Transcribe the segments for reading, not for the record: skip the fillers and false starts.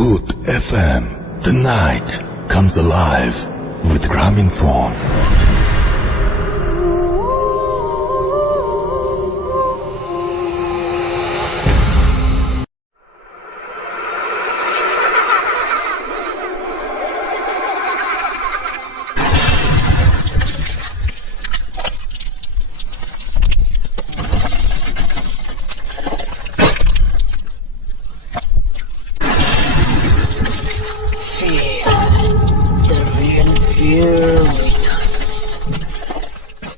Bhoot FM. The night comes alive with Graminphone.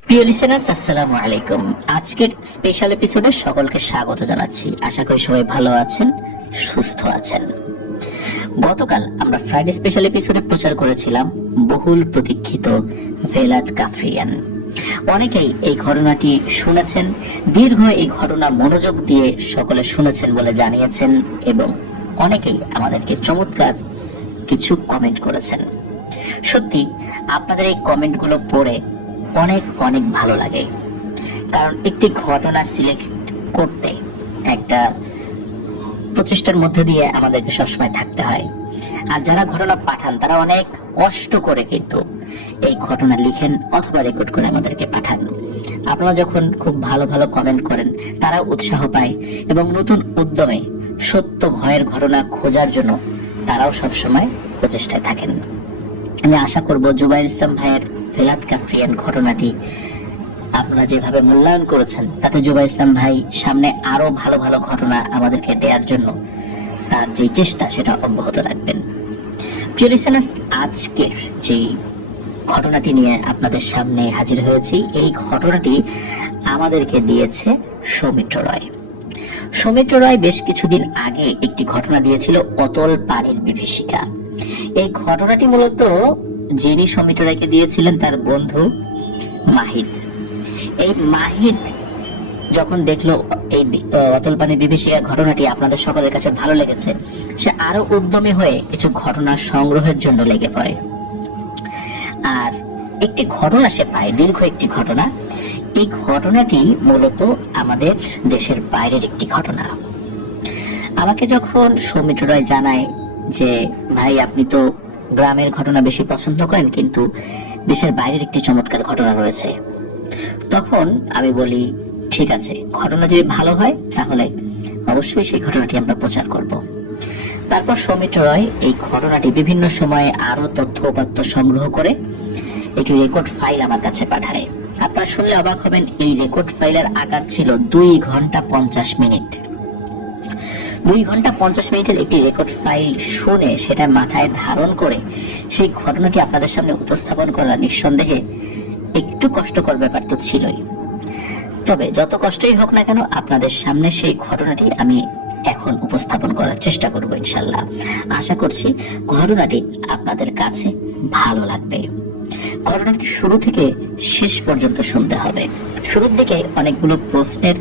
প্রিয় listeners, আসসালামু আলাইকুম। আজকের স্পেশাল এপিসোডে সকলকে স্বাগত জানাচ্ছি। আশা করি সবাই ভালো আছেন, সুস্থ আছেন। গতকাল আমরা ফ্রাইডে স্পেশাল এপিসোডে প্রচার করেছিলাম বহুল প্রতীক্ষিত ভেলাত কাফরিয়ান। অনেকেই এই ঘটনাটি শুনেছেন, দীর্ঘ এই ঘটনা মনোযোগ দিয়ে সকলে শুনেছেন বলে জানিয়েছেন এবং অনেকেই আমাদেরকে চমৎকার কিছু কমেন্ট করেছেন। সত্যি আপনাদের এই কমেন্টগুলো পড়ে অনেক অনেক ভালো লাগে, কারণ একটি ঘটনা সিলেক্ট করতে একটা প্রচেষ্টার মধ্যে দিয়ে আমাদেরকে সবসময় থাকতে হয়। আর যারা ঘটনা পাঠান তারা অনেক কষ্ট করে কিন্তু এই ঘটনা লিখেন অথবা রেকর্ড করে আমাদেরকে পাঠান। আপনারা যখন খুব ভালো ভালো কমেন্ট করেন তারাও উৎসাহ পায় এবং নতুন উদ্যমে সত্য ভয়ের ঘটনা খোঁজার জন্য তারাও সবসময় প্রচেষ্টায় থাকেন। আমি আশা করব জুবাইর ইসলাম ভাইয়ের ভেলাত কাফরিয়ান ঘটনাটি আপনারা যেভাবে মূল্যায়ন করেছেন তাতে জুবাইর ইসলাম ভাই সামনে আরো ভালো ভালো ঘটনা আমাদেরকে দেওয়ার জন্য তার যে চেষ্টা সেটা অব্যাহত রাখবেন। প্রিয় লিসেনার্স, আজকের যে ঘটনাটি নিয়ে আপনাদের সামনে হাজির হয়েছি, এই ঘটনাটি আমাদেরকে দিয়েছে সৌমিত্র রয়। সৌমিত্র রয় বেশ কিছুদিন আগে একটি ঘটনা দিয়েছিল অতল পানির বিভীষিকা। এই ঘটনাটি মূলত যিনি সৌমিত্র রায়কে দিয়েছিলেন তার বন্ধু মাহিদ। এই মাহিদ যখন দেখলো এই অতল পানির বিভীষিকা ঘটনাটি আপনাদের সকলের কাছে ভালো লেগেছে, সে আরো উদ্যমী হয়ে কিছু ঘটনা সংগ্রহের জন্য লেগে পড়ে। আর একটি ঘটনা সে পায়, দীর্ঘ একটি ঘটনা। এই ঘটনাটি মূলত আমাদের দেশের বাইরের একটি ঘটনা। আমাকে যখন সৌমিত্র রায় জানায় যে ভাই আপনি তো গ্রামের ঘটনা বেশি পছন্দ করেন, কিন্তু দেশের বাইরের একটি চমৎকার ঘটনা রয়েছে, তখন আমি বলি ঠিক আছে, ঘটনা যদি ভালো হয় তাহলে অবশ্যই সেই ঘটনাটি আমরা প্রচার করব। তারপর সৌমিত্র রয় এই ঘটনাটি বিভিন্ন সময়ে আরো তথ্য উপাত্ত সংগ্রহ করে একটি রেকর্ড ফাইল আমার কাছে পাঠায়। আপনারা শুনলে অবাক হবেন, এই রেকর্ড ফাইলের আকার ছিল 2 ঘন্টা 50 মিনিট। 2 ঘন্টা 50 মিনিটের একটি রেকর্ড ফাইল শুনে সেটা মাথায় ধারণ করে সেই ঘটনাটি আপনাদের সামনে উপস্থাপন করা নিঃসন্দেহে একটু কষ্টকর ব্যাপার তো ছিলই। তবে যত কষ্টই হোক না কেন আপনাদের সামনে সেই ঘটনাটি আমি এখন উপস্থাপন করার চেষ্টা করব ইনশাল্লাহ। আশা করছি ঘটনাটি আপনাদের কাছে ভালো লাগবে। ঘটনাটি শুরু থেকে শেষ পর্যন্ত শুনতে হবে। শুরুর দিকে অনেকগুলো প্রশ্নের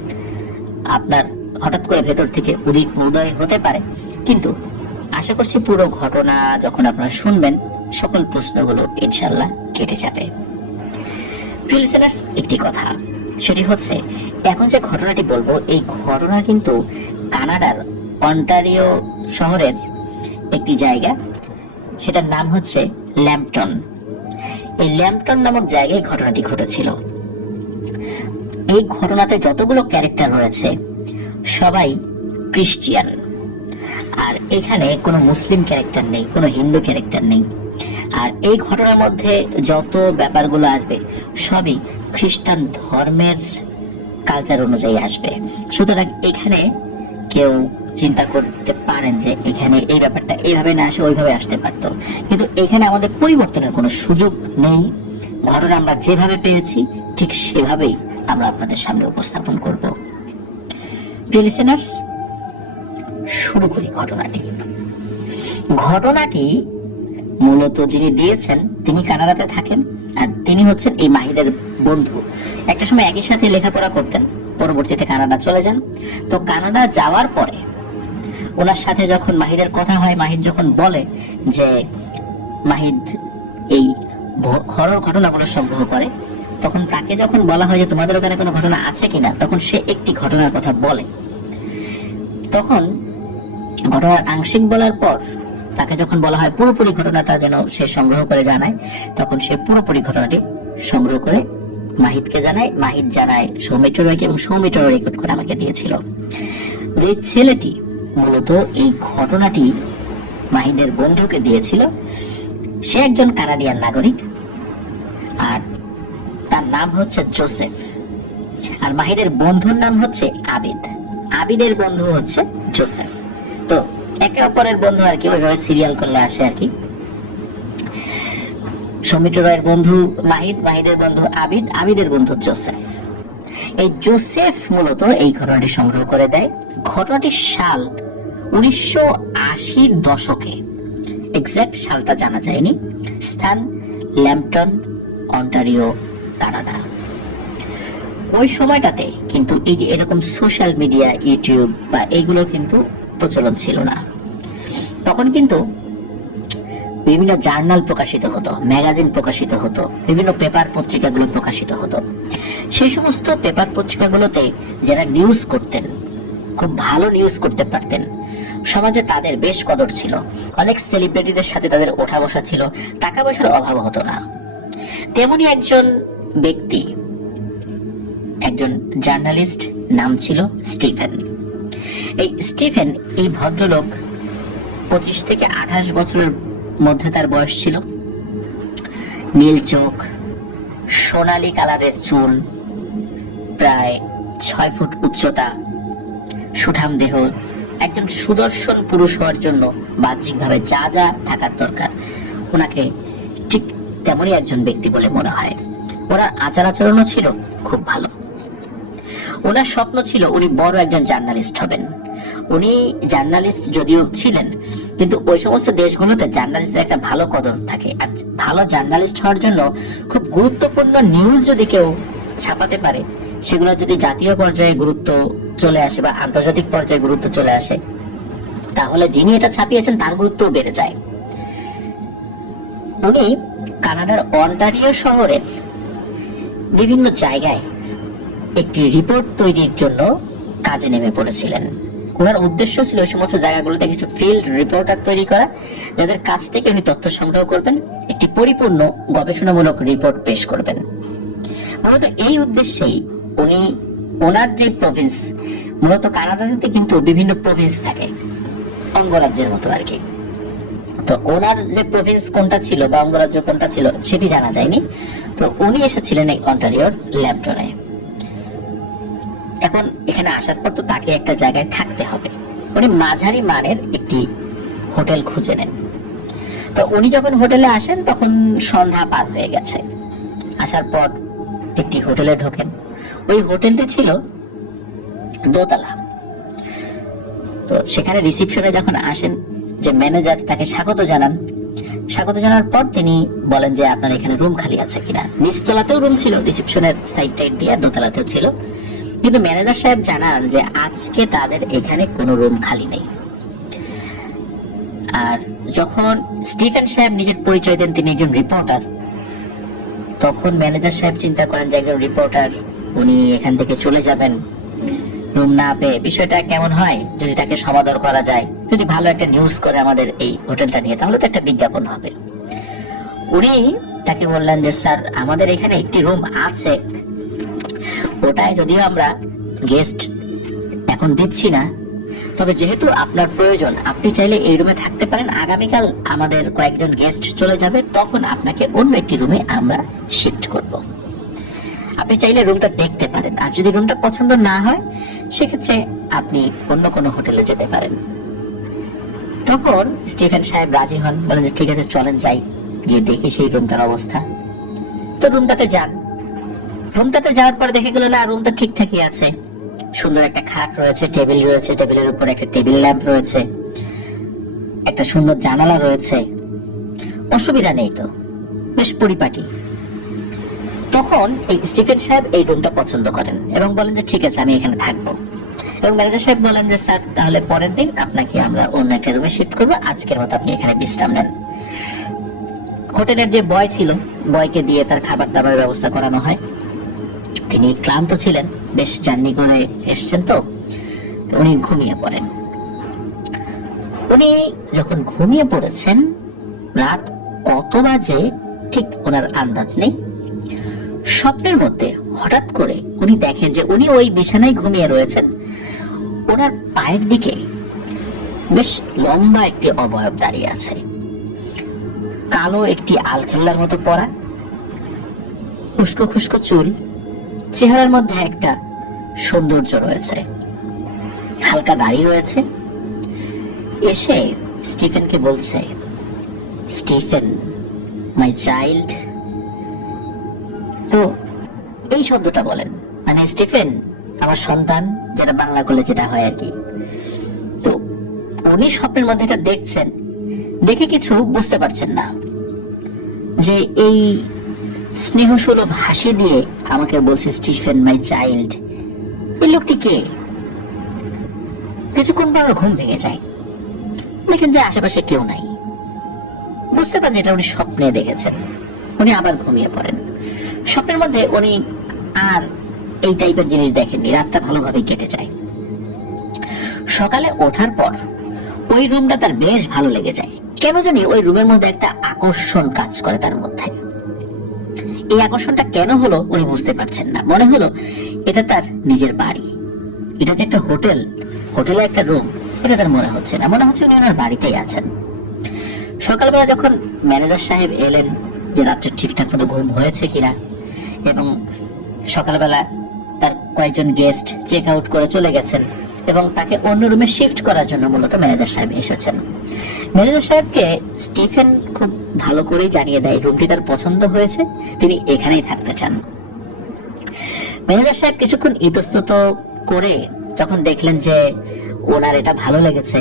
আপনার হঠাৎ করে ভেতর থেকে উদয় হতে পারে, কিন্তু আশা করছি পুরো ঘটনা যখন আপনারা শুনবেন সকল প্রশ্নগুলো ইনশাল্লাহ কেটে যাবে। প্রিয় লিসেনার্স, একটি কথা, সেটি হচ্ছে এখন যে ঘটনাটি বলবো এই ঘটনা কিন্তু কানাডার অন্টারিও শহরের একটি জায়গা, সেটার নাম হচ্ছে ল্যাম্পটন। এই ল্যাম্পটন নামক জায়গায় ঘটনাটি ঘটেছিল। এই ঘটনাতে যতগুলো ক্যারেক্টার রয়েছে সবাই ক্রিশ্চিয়ান, আর এখানে কোনো মুসলিম ক্যারেক্টার নেই, কোনো হিন্দু ক্যারেক্টার নেই। আর এই ঘটনার মধ্যে যত ব্যাপারগুলো আসবে সবই খ্রিস্টান ধর্মের কালচার অনুযায়ী আসবে। সুতরাং এখানে কেউ চিন্তা করতে পারেন যে এখানে এই ব্যাপারটা এইভাবে না আসে ওইভাবে আসতে পারতো, কিন্তু এখানে আমাদের পরিবর্তনের কোনো সুযোগ নেই। ঘটনা আমরা যেভাবে পেয়েছি ঠিক সেভাবেই আমরা আপনাদের সামনে উপস্থাপন করব। প্রিয় লিসেনার্স, শুরু করি ঘটনাটি। ঘটনাটি মূলত যিনি দিয়েছেন তিনি কানাডাতে থাকেন, আর তিনি হচ্ছেন এই মাহিদের বন্ধু। একটা সময় একই সাথে লেখাপড়া করতেন, পরবর্তীতে কানাডা চলে যান। তো কানাডা যাওয়ার পরে ওনার সাথে যখন মাহিদের কথা হয়, মাহিদ যখন বলে যে মাহিদ এই হরর ঘটনাগুলো সংগ্রহ করে, তখন তাকে যখন বলা হয় যে তোমাদের ওখানে কোনো ঘটনা আছে কিনা, তখন সে একটি ঘটনার কথা বলে। তখন ঘটনার আংশিক বলার পর তাকে যখন বলা হয় পুরোপুরি ঘটনাটা যেন সে সংগ্রহ করে জানায়, তখন সে পুরোপুরি ঘটনাটি সংগ্রহ করে মাহিদকে জানায়, মাহিদ জানায় সৌমিত্র রয়কে এবং সৌমিত্র রয় রেকর্ড করে আমাকে দিয়েছিল। যে ছেলেটি মূলত এই ঘটনাটি মাহিদের বন্ধুকে দিয়েছিল, সে একজন কানাডিয়ান নাগরিক, আর তার নাম হচ্ছে জোসেফ। আর মাহিদের বন্ধুর নাম হচ্ছে আবিদ, আবিদের বন্ধু হচ্ছে জোসেফ। তো একে অপরের বন্ধু আর কি, ওইভাবে সিরিয়াল করলে আসে আর কি। সৌমিত্র রায়ের বন্ধু মাহিদ, মাহিদের বন্ধু আবিদ, আবিদের বন্ধু জোসেফ। এই জোসেফ মূলত এই ঘটনাটি সংগ্রহ করে দেয়। ঘটনাটির সাল 1980-র দশকে, এক্সাক্ট সালটা জানা যায়নি। স্থান ল্যাম্পটন, অন্টারিও, কানাডা। ওই সময়টাতে কিন্তু এই যে এরকম সোশ্যাল মিডিয়া, ইউটিউব বা এইগুলোর কিন্তু প্রচলন ছিল না। তখন কিন্তু বিভিন্ন জার্নাল প্রকাশিত হতো, ম্যাগাজিন প্রকাশিত হতো, বিভিন্ন পেপার পত্রিকাগুলো প্রকাশিত হতো। সেই সমস্ত পেপার পত্রিকাগুলোতে যারা নিউজ করতেন, খুব ভালো নিউজ করতে পারতেন, সমাজে তাদের বেশ কদর ছিল। অনেক সেলিব্রিটিদের সাথে তাদের ওঠা বসা ছিল, টাকা পয়সার অভাব হতো না। তেমনি একজন ব্যক্তি, একজন জার্নালিস্ট, নাম ছিল স্টিফেন। এই স্টিফেন, এই ভদ্রলোক 25 থেকে 28 বছরের মধ্যে তার বয়স ছিল। নীল চোখ, সোনালী কালারের চুল, প্রায় 6 ফুট উচ্চতা, সুঠাম দেহ। একজন সুদর্শন পুরুষ হওয়ার জন্য বাহ্যিকভাবে যা যা থাকার দরকার, ওনাকে ঠিক তেমনই একজন ব্যক্তি বলে মনে হয়। ওনার আচার আচরণও ছিল খুব ভালো। ওনার স্বপ্ন ছিল উনি বড় একজন জার্নালিস্ট হবেন। উনি জার্নালিস্ট যদিও ছিলেন, কিন্তু ওই সমস্ত দেশগুলোতে জার্নালিস্টের একটা ভালো কদর থাকে। আর ভালো জার্নালিস্ট হওয়ার জন্য খুব গুরুত্বপূর্ণ নিউজ যদি কেউ ছাপাতে পারে, সেগুলো যদি জাতীয় পর্যায়ে গুরুত্ব চলে আসে বা আন্তর্জাতিক পর্যায়ে গুরুত্ব চলে আসে, তাহলে যিনি এটা ছাপিয়েছেন তার গুরুত্বও বেড়ে যায়। উনি কানাডার অন্টারিও শহরের বিভিন্ন জায়গায় একটি রিপোর্ট তৈরির জন্য কাজে নেমে পড়েছিলেন। ওনার উদ্দেশ্য ছিল ওই সমস্ত জায়গাগুলোতে কিছু ফিল্ড রিপোর্টার তৈরি করা, যাদের কাছ থেকে উনি তথ্য সংগ্রহ করবেন, একটি পরিপূর্ণ গবেষণামূলক রিপোর্ট পেশ করবেন। মূলত এই উদ্দেশ্যেই উনি ওনার যে প্রভিন্স, মূলত কানাডাতে কিন্তু বিভিন্ন প্রভিন্স থাকে, অঙ্গরাজ্যের মতো আর কি। তো ওনার যে প্রভিন্স কোনটা ছিল বা অঙ্গরাজ্য কোনটা ছিল সেটি জানা যায়নি। তো উনি এসেছিলেন এই অন্টারিওর ল্যাম্পটনে। এখন এখানে আসার পর তো তাকে একটা জায়গায় থাকতে হবে। উনি মাঝারি মানের একটি হোটেল খুঁজে নেন। তো উনি যখন হোটেলে আসেন তখন সন্ধ্যা পার হয়ে গেছে। আসার পর একটি হোটেলে ঢোকেন। ওই হোটেলটি ছিল দোতলা। তো সেখানে রিসিপশনে যখন আসেন, যে ম্যানেজার তাকে স্বাগত জানান। স্বাগত জানার পর তিনি বলেন যে আপনার এখানে রুম খালি আছে কিনা। নিচতলাতেও রুম ছিল, রিসিপশনের সাইড টাইড দিয়ে, দোতলাতেও ছিল। কিন্তু ম্যানেজার সাহেব জানান যে আজকে তাদের এখানে কোনো রুম খালি নেই। আর যখন স্টিফেন সাহেব নিজের পরিচয় দেন তিনি একজন রিপোর্টার, তখন ম্যানেজার সাহেব চিন্তা করেন যে একজন রিপোর্টার, উনি এখান থেকে চলে যাবেন রুম না পেয়ে। বিষয়টা কেমন হয় যদি তাকে সমাদর করা যায়, যদি ভালো একটা নিউজ করে আমাদের এই হোটেলটা নিয়ে, তাহলে তো একটা বিজ্ঞাপন হবে। উনি তাকে বললেন যে স্যার, আমাদের এখানে একটি রুম আছে, ওটাই যদিও আমরা গেস্ট এখন দিচ্ছি না, তবে যেহেতু আপনার প্রয়োজন, আপনি চাইলে এই রুমে থাকতে পারেন। আগামীকাল আমাদের কয়েকজন গেস্ট চলে যাবে, তখন আপনাকে অন্য একটি রুমে আমরা শিফট করব। আপনি চাইলে রুমটা দেখতে পারেন, আর যদি রুমটা পছন্দ না হয় সেক্ষেত্রে আপনি অন্য কোনো হোটেলে যেতে পারেন। তখন স্টিফেন সাহেব রাজি হন, বলেন যে ঠিক আছে চলেন যাই, গিয়ে দেখি সেই রুমটার অবস্থা। তো রুমটাতে যান। রুমটাতে যাওয়ার পর দেখে গেল না, রুমটা ঠিকঠাকই আছে। সুন্দর একটা খাট রয়েছে, টেবিল রয়েছে, টেবিলের উপর একটা টেবিল ল্যাম্প রয়েছে, একটা সুন্দর জানালা রয়েছে, অসুবিধা নেই তো, বেশ পরিপাটি। তখন এই স্টিফেন সাহেব এই রুমটা পছন্দ করেন এবং বলেন যে ঠিক আছে আমি এখানে থাকবো। এবং ম্যানেজার সাহেব বলেন যে স্যার, তাহলে পরের দিন আপনাকে আমরা অন্য একটা রুমে শিফট করবো, আজকের মতো আপনি এখানে বিশ্রাম নেন। হোটেলের যে বয় ছিল, বয়কে দিয়ে তার খাবার দাবারের ব্যবস্থা করানো হয়। তিনি ক্লান্ত ছিলেন, বেশ জার্নি করে এসছেন, তো উনি ঘুমিয়ে পড়েন। উনি যখন ঘুমিয়ে পড়েছেন, রাত কত বাজে ঠিক ওনার আন্দাজ নেই, স্বপ্নের মধ্যে হঠাৎ করে উনি দেখেন যে উনি ওই বিছানায় ঘুমিয়ে রয়েছেন, ওনার পায়ের দিকে বেশ লম্বা একটি অবয়ব দাঁড়িয়ে আছে, কালো একটি আলখেল্লার মতো পরা, উস্কো খুস্কো চুল, চেহারার মধ্যে একটা সৌন্দর্য রয়েছে, হালকা দাড়ি রয়েছে। এসে স্টিফেনকে বলছে, স্টিফেন মাই চাইল্ড। তো এই শব্দটা বলেন, মানে স্টিফেন আমার সন্তান, যেটা বাংলা করলে যেটা হয় আর কি। তো উনি স্বপ্নের মধ্যে এটা দেখছেন, দেখে কিছু বুঝতে পারছেন না যে এই স্নেহসুলভ হাসি দিয়ে আমাকে বলছে স্টিফেন মাই চাইল্ড, এই লোকটি কে। কিছুক্ষণ পর ঘুম ভেঙে যায়, দেখেন যে আশেপাশে কেউ নাই, বুঝতে পারেন এটা উনি স্বপ্নে দেখেছেন। উনি আবার ঘুমিয়ে পড়েন। স্বপ্নের মধ্যে উনি আর এই টাইপের জিনিস দেখেননি, রাতটা ভালোভাবে কেটে যায়। সকালে ওঠার পর ওই রুমটা তার বেশ ভালো লেগে যায়, কেন জানি ওই রুমের মধ্যে একটা আকর্ষণ কাজ করে তার মধ্যে। এই আকর্ষণটা কেন হলো উনি বুঝতে পারছেন না, মনে হলো এটা তার নিজের বাড়ি, এটা যে একটা হোটেল, হোটেলে একটা রুম, এটা তার মনে হচ্ছে না, মনে হচ্ছে উনি ওনার বাড়িতেই আছেন। সকালবেলা যখন ম্যানেজার সাহেব এলেন যে রাত্রে ঠিকঠাক মতো ঘুম হয়েছে কিনা, এবং সকালবেলা তার কয়েকজন গেস্ট চেক আউট করে চলে গেছেন এবং তাকে অন্য রুমে শিফট করার জন্য মূলত ম্যানেজার সাহেব এসেছেন। ম্যানেজার সাহেবকে স্টিফেন খুব ভালো করেই জানিয়ে দেয় রুমটি তার পছন্দ হয়েছে, তিনি এখানেই থাকতে চান। ম্যানেজার সাহেব কিছুক্ষণ ইতস্তত করে যখন দেখলেন যে ওনার এটা ভালো লেগেছে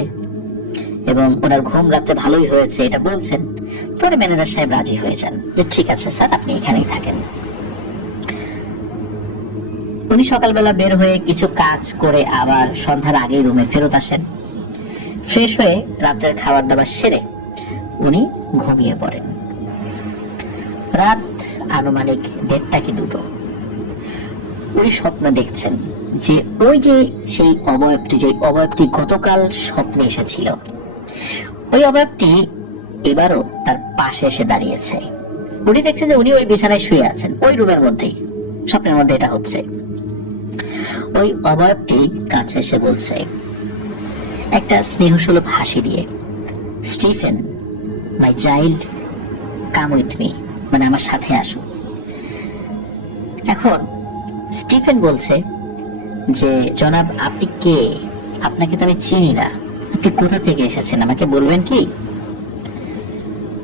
এবং ওনার ঘুম রাতে ভালোই হয়েছে এটা বলছেন, পরে ম্যানেজার সাহেব রাজি হয়ে যান যে ঠিক আছে স্যার, আপনি এখানেই থাকেন। উনি সকালবেলা বের হয়ে কিছু কাজ করে আবার সন্ধ্যার আগেই রুমে ফেরত আসেন। ফ্রেশ হয়ে রাতের খাবার দাবার সেরে উনি ঘুমিয়ে পড়েন। রাত আনুমানিক 1:30 কি 2টো। উনি স্বপ্ন দেখছেন যে ওই যে সেই অবয়বটি, যে অবয়বটি গতকাল স্বপ্নে এসেছিল, ওই অবয়বটি এবারও তার পাশে এসে দাঁড়িয়েছে। উনি দেখছেন যে উনি ওই বিছানায় শুয়ে আছেন, ওই রুমের মধ্যেই, স্বপ্নের মধ্যে এটা হচ্ছে। ওই অবয়বটি কাছে এসে বলছে একটা স্নেহসুলভ হাসি দিয়ে, Stephen my child come with me, মানে আমার সাথে আসো। এখন স্টিফেন বলছে যে জনাব আপনি কে, আপনাকে তো আমি চিনি না, আপনি কোথা থেকে এসেছেন আমাকে বলবেন কি।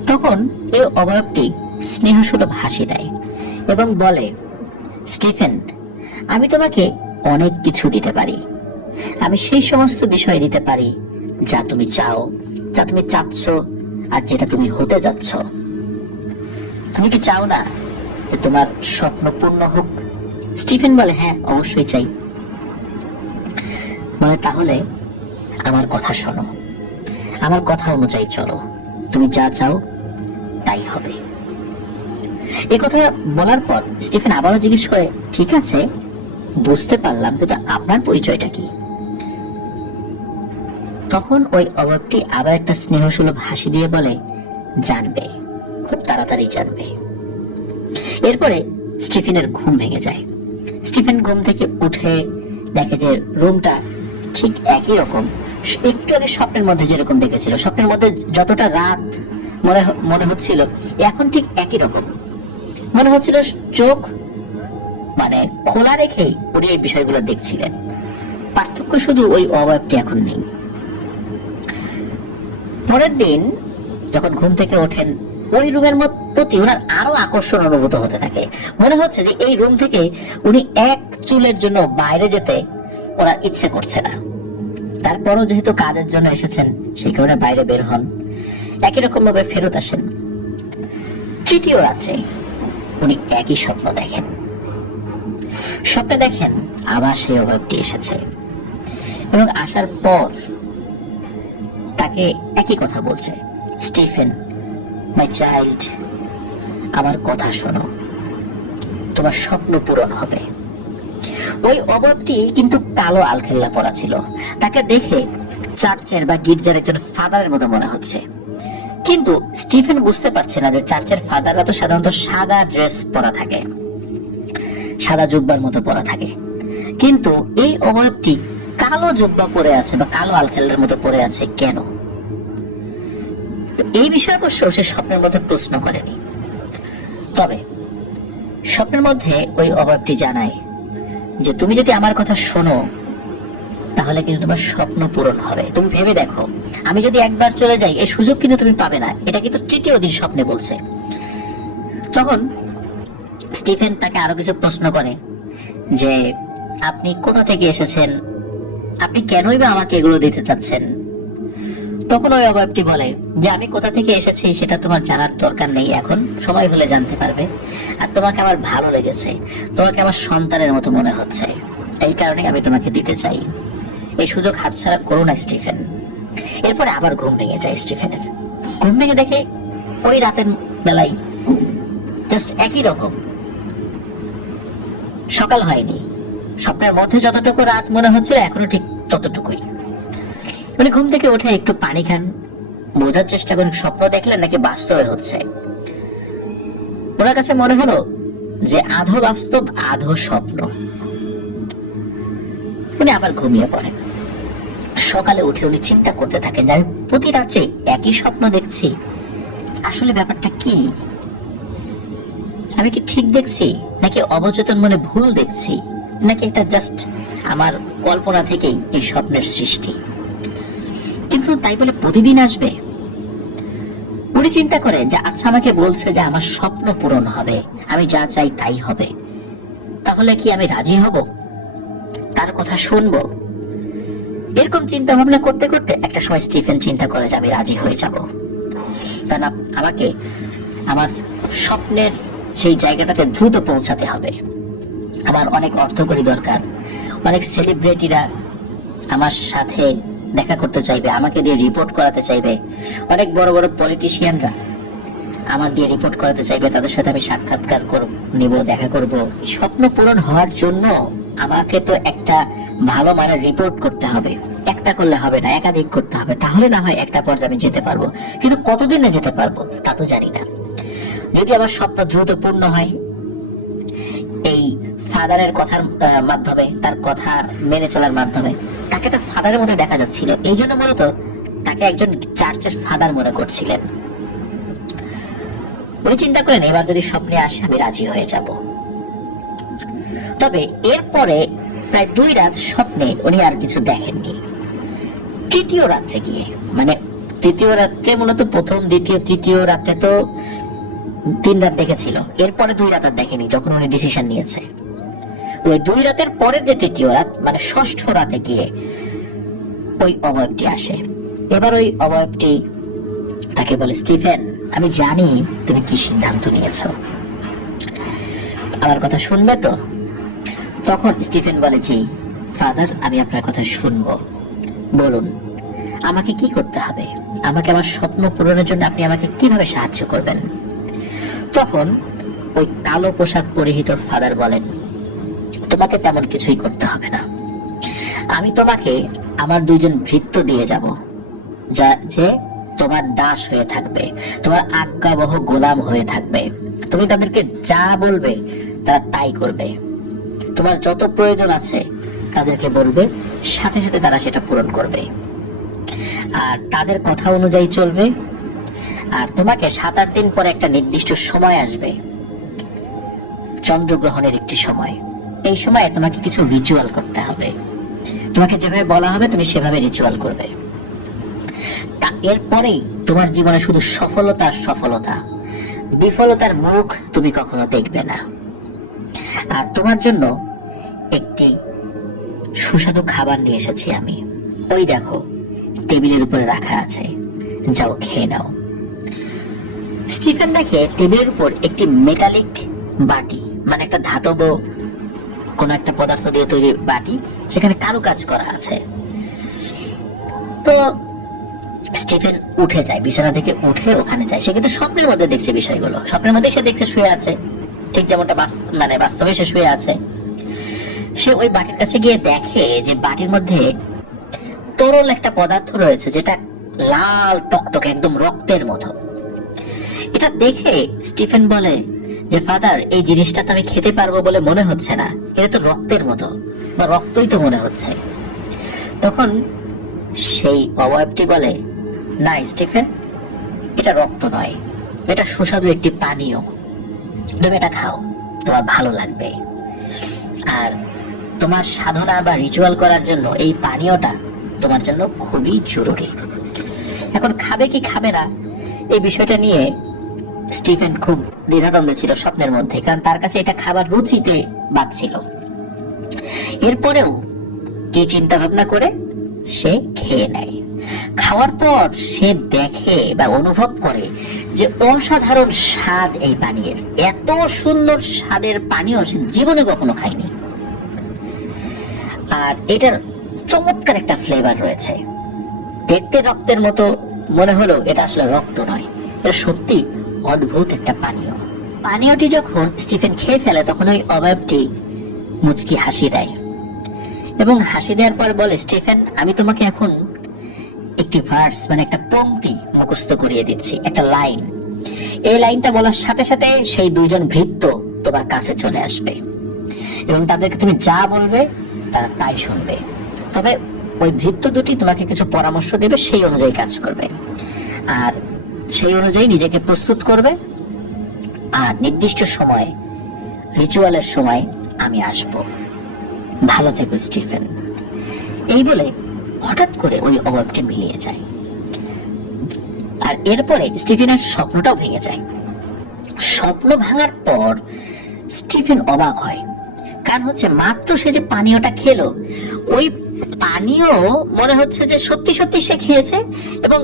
তখন এই অবয়বটি স্নেহসুলভ হাসি দেয় এবং বলে, স্টিফেন আমি তোমাকে অনেক কিছু দিতে পারি, আমি সেই সমস্ত বিষয় দিতে পারি যা তুমি চাও, যা তুমি চাচ্ছ আর যেটা তুমি হতে যাচ্ছ। তুমি কি চাও না যে তোমার স্বপ্ন পূর্ণ হোক? স্টিফেন বলে, হ্যাঁ অবশ্যই চাই। বলে, তাহলে আমার কথা শোনো, আমার কথা অনুযায়ী চলো, তুমি যা চাও তাই হবে। এই কথা বলার পর স্টিফেন আবারও জিজ্ঞেস করে, ঠিক আছে বুঝতে পারলাম, কিন্তু আপনার পরিচয়টা কি? তখন ওই অবয়বটি আবার একটা স্নেহসুলভ হাসি দিয়ে বলে, জানবে, খুব তাড়াতাড়ি জানবে। এরপরে স্টিফেনের ঘুম ভেঙে যায়। স্টিফেন ঘুম থেকে উঠে দেখে যে রুমটা ঠিক একই রকম, একটু আগে স্বপ্নের মধ্যে যেরকম দেখেছিল, স্বপ্নের মধ্যে যতটা রাত মনে হচ্ছিল এখন ঠিক একই রকম মনে হচ্ছিল। চোখ মানে খোলা রেখেই উনি এই বিষয়গুলো দেখছিলেন, পার্থক্য শুধু ওই অবয়বটি এখন নেই। পরের দিন যখন ঘুম থেকে ওঠেন, ওই রুমের প্রতি ওনার আরো আকর্ষণ অনুভূত হতে থাকে। মনে হচ্ছে যে এই রুম থেকে উনি এক চুলের জন্য বাইরে যেতে ওনার ইচ্ছে করছে না। তারপরও যেহেতু কাজের জন্য এসেছেন, সেই কারণে বাইরে বের হন, একই রকম ভাবে ফেরত আসেন। তৃতীয় রাত্রে উনি একই স্বপ্ন দেখেন। স্বপ্নে দেখেন আবার সেই অভাবটি এসেছে এবং আসার পর তাকে একই কথা বলছে, স্টিফেন মাই চাইল্ড আমার কথা শোনো, তোমার স্বপ্ন পূরণ হবে। ওই অভাবটি কিন্তু কালো আলখেল্লা পরা ছিল। তাকে দেখে চার্চের বা গির্জার একজন ফাদারের মতো মনে হচ্ছে। কিন্তু স্টিফেন বুঝতে পারছে না যে চার্চের ফাদাররা তো সাধারণত সাদা ড্রেস পরা থাকে, সাদা জুব্বার মতো পরা থাকে, কিন্তু এই অবয়বটি কালো জুব্বা পরে আছে বা কালো আলখাল্লার মতো পরে আছে কেন? এই বিষয়ে অবশ্য সে স্বপ্নের মধ্যে প্রশ্ন করেনি। তবে স্বপ্নের মধ্যে ওই অবয়বটি জানায় যে তুমি যদি আমার কথা শোনো তাহলে কিন্তু তোমার স্বপ্ন পূরণ হবে। তুমি ভেবে দেখো, আমি যদি একবার চলে যাই এই সুযোগ কিন্তু তুমি পাবে না। এটা কিন্তু তৃতীয় দিন স্বপ্নে বলছে। তখন স্টিফেন তাকে আরো কিছু প্রশ্ন করে যে আপনি কোথা থেকে এসেছেন, আপনি কেনই বা আমাকে এগুলো দিতে চাচ্ছেন? তখন ওই অবয়বটি বলে যে আমি কোথা থেকে এসেছি সেটা তোমার জানার দরকার নেই, এখন সময় হলে জানতে পারবে। আর তোমাকে আমার ভালো লেগেছে, তোমাকে আমার সন্তানের মতো মনে হচ্ছে, এই কারণে আমি তোমাকে দিতে চাই। এই সুযোগ হাতছাড়া করো না স্টিফেন। এরপরে আবার ঘুম ভেঙে যায় স্টিফেনের। ঘুম ভেঙে দেখে ওই রাতের বেলায় জাস্ট একই রকম, সকাল হয়নি। স্বপ্নের মধ্যে যতটুকু রাত মনে হচ্ছিল এখনো ঠিক ততটুকুই। উনি ঘুম থেকে উঠে একটু পানি খান, বোঝার চেষ্টা করেন স্বপ্ন দেখলেন নাকি বাস্তবে হচ্ছে। ওনার কাছে মনে হলো যে আধো বাস্তব আধো স্বপ্ন। উনি আবার ঘুমিয়ে পড়েন। সকালে উঠে উনি চিন্তা করতে থাকেন যে আমি প্রতি রাত্রে একই স্বপ্ন দেখছি, আসলে ব্যাপারটা কি? আমি কি ঠিক দেখছি নাকি অবচেতন মনে ভুল দেখছি, নাকি এটা জাস্ট আমার কল্পনা থেকেই এই স্বপ্নের সৃষ্টি? কিন্তু তাই বলে প্রতিদিন আসবে? উনি চিন্তা করে যে আচ্ছা আমাকে বলছে যে আমার স্বপ্ন পূরণ হবে, আমি যা চাই তাই হবে, তাহলে কি আমি রাজি হব, তার কথা শুনবো? এরকম চিন্তা ভাবনা করতে করতে একটা সময় স্টিফেন চিন্তা করে যে আমি রাজি হয়ে যাব, কারণ আমাকে আমার স্বপ্নের সেই জায়গাটাতে দ্রুত পৌঁছাতে হবে। আমার অনেক অর্থকরী দরকার, অনেক সেলিব্রিটিরা আমার সাথে দেখা করতে চাইবে, আমাকে দিয়ে রিপোর্ট করাতে চাইবে, অনেক বড় বড় পলিটিশিয়ানরা আমার দিয়ে রিপোর্ট করাতে চাইবে, তাদের সাথে আমি সাক্ষাৎকার নিব, দেখা করব। স্বপ্ন পূরণ হওয়ার জন্য আমাকে তো একটা ভালো মানের রিপোর্ট করতে হবে। একটা করলে হবে না, একাধিক করতে হবে, তাহলে না হয় একটা পর্যায়ে আমি যেতে পারবো। কিন্তু কতদিনে যেতে পারবো তা তো জানি না। যদি আমার স্বপ্ন দ্রুত পূর্ণ হয় এই ফাদারের কথার মাধ্যমে, তার কথা মেনে চলার মাধ্যমে, তাকে তো ফাদারের মধ্যে দেখা যাচ্ছিল, এই জন্য মূলত তাকে একজন চার্চের ফাদার মনে করছিলেন। উনি চিন্তা করেন এবার যদি স্বপ্নে আসে আমি রাজি হয়ে যাব। তবে এরপরে প্রায় 2 রাত স্বপ্নে উনি আর কিছু দেখেননি। তৃতীয় রাত্রে গিয়ে, মানে তৃতীয় রাত্রে মূলত প্রথম দ্বিতীয় তৃতীয় রাত্রে তো 3 রাত দেখেছিল, এরপরে 2 রাত আর দেখেনি যখন উনি ডিসিশন নিয়েছে। ওই 2 রাতের পরের যে তৃতীয় রাত মানে ষষ্ঠ রাতে গিয়ে ওই অবয়বটি আসে। এবার ওই অবয়বটি তাকে বলে স্টিফেন আমি জানি তুমি কি সিদ্ধান্ত নিয়েছো, আমার কথা শুনবে তো? তখন স্টিফেন বলে জি ফাদার, আমি আপনার কথা শুনবো, বলুন আমাকে কি করতে হবে, আমাকে আমার স্বপ্ন পূরণের জন্য আপনি আমাকে কিভাবে সাহায্য করবেন? তখন ওই কালো পোশাক পরিহিত ফাদার বলেন তোমাকে তেমন কিছুই করতে হবে না, আমি তোমাকে আমার 2 জন ভৃত্য দিয়ে যাব, যে তোমার দাস হয়ে থাকবে, তোমার আজ্ঞাবহ গোলাম হয়ে থাকবে। তুমি তাদেরকে যা বলবে তারা তাই করবে, তোমার যত প্রয়োজন আছে তাদেরকে বলবে, সাথে সাথে তারা সেটা পূরণ করবে, আর তাদের কথা অনুযায়ী চলবে। আর তোমাকে 7-8 দিন পরে একটা নির্দিষ্ট সময় আসবে, চন্দ্রগ্রহণের একটি সময়। এই সময়ে তোমাকে কিছু রিচুয়াল করতে হবে, তোমাকে যেভাবে বলা হবে তুমি সেভাবে রিচুয়াল করবে। তা এরপরেই তোমার জীবনে শুধু সফলতা, সফলতা, বিফলতার মুখ তুমি কখনো দেখবে না। আর তোমার জন্য একটি সুস্বাদু খাবার নিয়ে এসেছি আমি, ওই দেখো টেবিলের উপরে রাখা আছে, যাও খেয়ে নাও। স্টিফেন দেখে টেবিলের উপর একটি মেটালিক বাটি, মানে একটা ধাতব কোন একটা পদার্থ দিয়ে তৈরি বাটি, সেখানে কারুকাজ করা আছে। তো স্টিফেন উঠে যায়, বিছানা থেকে উঠে ওখানে যায়। সে কিন্তু স্বপ্নের মধ্যে দেখছে বিষয়গুলো, স্বপ্নের মধ্যে সে দেখছে শুয়ে আছে, ঠিক যেমনটা মানে বাস্তবে সে শুয়ে আছে। সে ওই বাটির কাছে গিয়ে দেখে যে বাটির মধ্যে তরল একটা পদার্থ রয়েছে যেটা লাল টকটকে একদম রক্তের মতো। এটা দেখে স্টিফেন বলে যে ফাদার, এই জিনিসটা তো আমি খেতে পারবো বলে মনে হচ্ছে না, এটা তো রক্তের মতো বা রক্তই তো মনে হচ্ছে। তখন সেই অবয়বটি বলে, না স্টিফেন, এটা রক্ত নয়, এটা সুস্বাদু একটি পানীয়, তুমি এটা খাও, তোমার ভালো লাগবে। আর তোমার সাধনা বা রিচুয়াল করার জন্য এই পানীয়টা তোমার জন্য খুবই জরুরি। এখন খাবে কি খাবে না এই বিষয়টা নিয়ে স্টিফেন খুব দ্বিধাদ্বন্দ্বে ছিল স্বপ্নের মধ্যে, কারণ তার কাছে এটা খাবার রুচিতে বাজছিল। এরপরেও কি চিন্তা ভাবনা করে সে খেয়ে নেয়। খাওয়ার পর সে দেখে বা অনুভব করে যে অসাধারণ স্বাদ এই পানীয়ের, এত সুন্দর স্বাদের পানীয় সে জীবনে কখনো খায়নি। আর এটার চমৎকার একটা ফ্লেভার রয়েছে, দেখতে রক্তের মতো মনে হলো, এটা আসলে রক্ত নয়, এটা সত্যি অদ্ভুত একটা পানীয়। পানীয়টি যখন স্টিফেন খেয়ে ফেলে তখন ওই অবয়বটি মুচকি হাসি দেয় এবং হাসি দেওয়ার পর বলে, স্টিফেন, আমি তোমাকে এখন একটি ভার্স মানে একটা পংক্তি মুখস্থ করিয়ে দিচ্ছি, একটা লাইন। এই লাইনটা বলার সাথে সাথে সেই দুইজন ভৃত্য তোমার কাছে চলে আসবে এবং তাদেরকে তুমি যা বলবে তারা তাই শুনবে। তবে ওই ভৃত্য দুটি তোমাকে কিছু পরামর্শ দেবে, সেই অনুযায়ী কাজ করবে আর সেই অনুযায়ী নিজেকে প্রস্তুত করবে। আর নির্দিষ্ট সময়, রিচুয়ালের সময় আমি আসব। ভালো থেকো স্টিফেন। এই বলে হঠাৎ করে ওই অবয়বটি মিলিয়ে যায় আর এরপরে স্টিফেনের স্বপ্নটাও ভেঙে যায়। স্বপ্ন ভাঙার পর স্টিফেন অবাক হয়, কারণ হচ্ছে মাত্র সে যে পানীয়টা খেলো, ওই পানীয় মনে হচ্ছে যে সত্যি সত্যি সে খেয়েছে এবং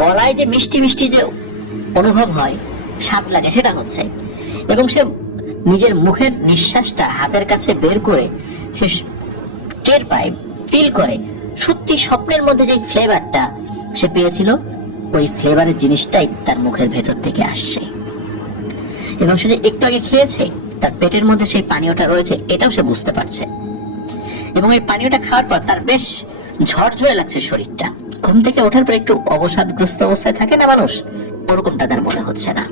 গলায় যে মিষ্টি মিষ্টি যে অনুভব হয়, স্বাদ লাগে, সেটা হচ্ছে। এবং সে নিজের মুখের নিঃশ্বাসটা হাতের কাছে বের করে সে টের পায়, ফিল করে সত্যি স্বপ্নের মধ্যে যে ফ্লেভারটা সে পেয়েছিল, ওই ফ্লেভারের জিনিসটাই তার মুখের ভেতর থেকে আসছে। এবং সে যে একটু আগে খেয়েছে, তার পেটের মধ্যে সেই পানীয়টা রয়েছে, এটাও সে বুঝতে পারছে। এবং এই পানীয়টা খাওয়ার পর তার বেশ ঝরঝরে লাগছে শরীরটা। ঘুম থেকে ওঠার পর একটু অবসাদগ্রস্ত অবস্থায় থাকে না মানুষ, ওরকমটা তার মনে হচ্ছে না।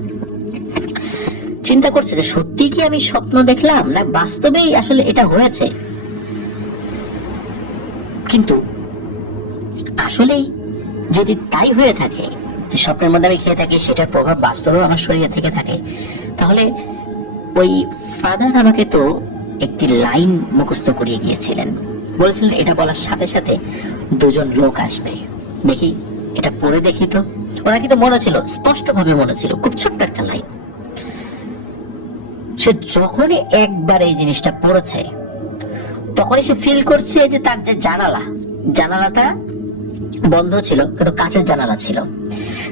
চিন্তা করছে যে সত্যি কি আমি স্বপ্ন দেখলাম না বাস্তবেই আসলে এটা হয়েছে। কিন্তু আসলেই যদি তাই হয়ে থাকে, যে স্বপ্নের মধ্যে আমি খেয়ে থাকি, সেটার প্রভাব বাস্তবেও আমার শরীরে থেকে থাকে, তাহলে ওই ফাদার আমাকে তো একটি লাইন মুখস্থ করিয়ে গিয়েছিলেন, বলেছিলেন এটা বলার সাথে সাথে দুজন লোক আসবে, দেখি এটা পড়ে দেখি তো। ওরা কিন্তু মনে ছিল, স্পষ্ট ভাবে মনে ছিল, খুব ছোট্ট একটা লাইন। সে যখনই একবার এই জিনিসটা পড়েছে তখনই সে ফিল করছে যে তার যে জানালাটা বন্ধ ছিল, কিন্তু কাঁচের জানালা ছিল।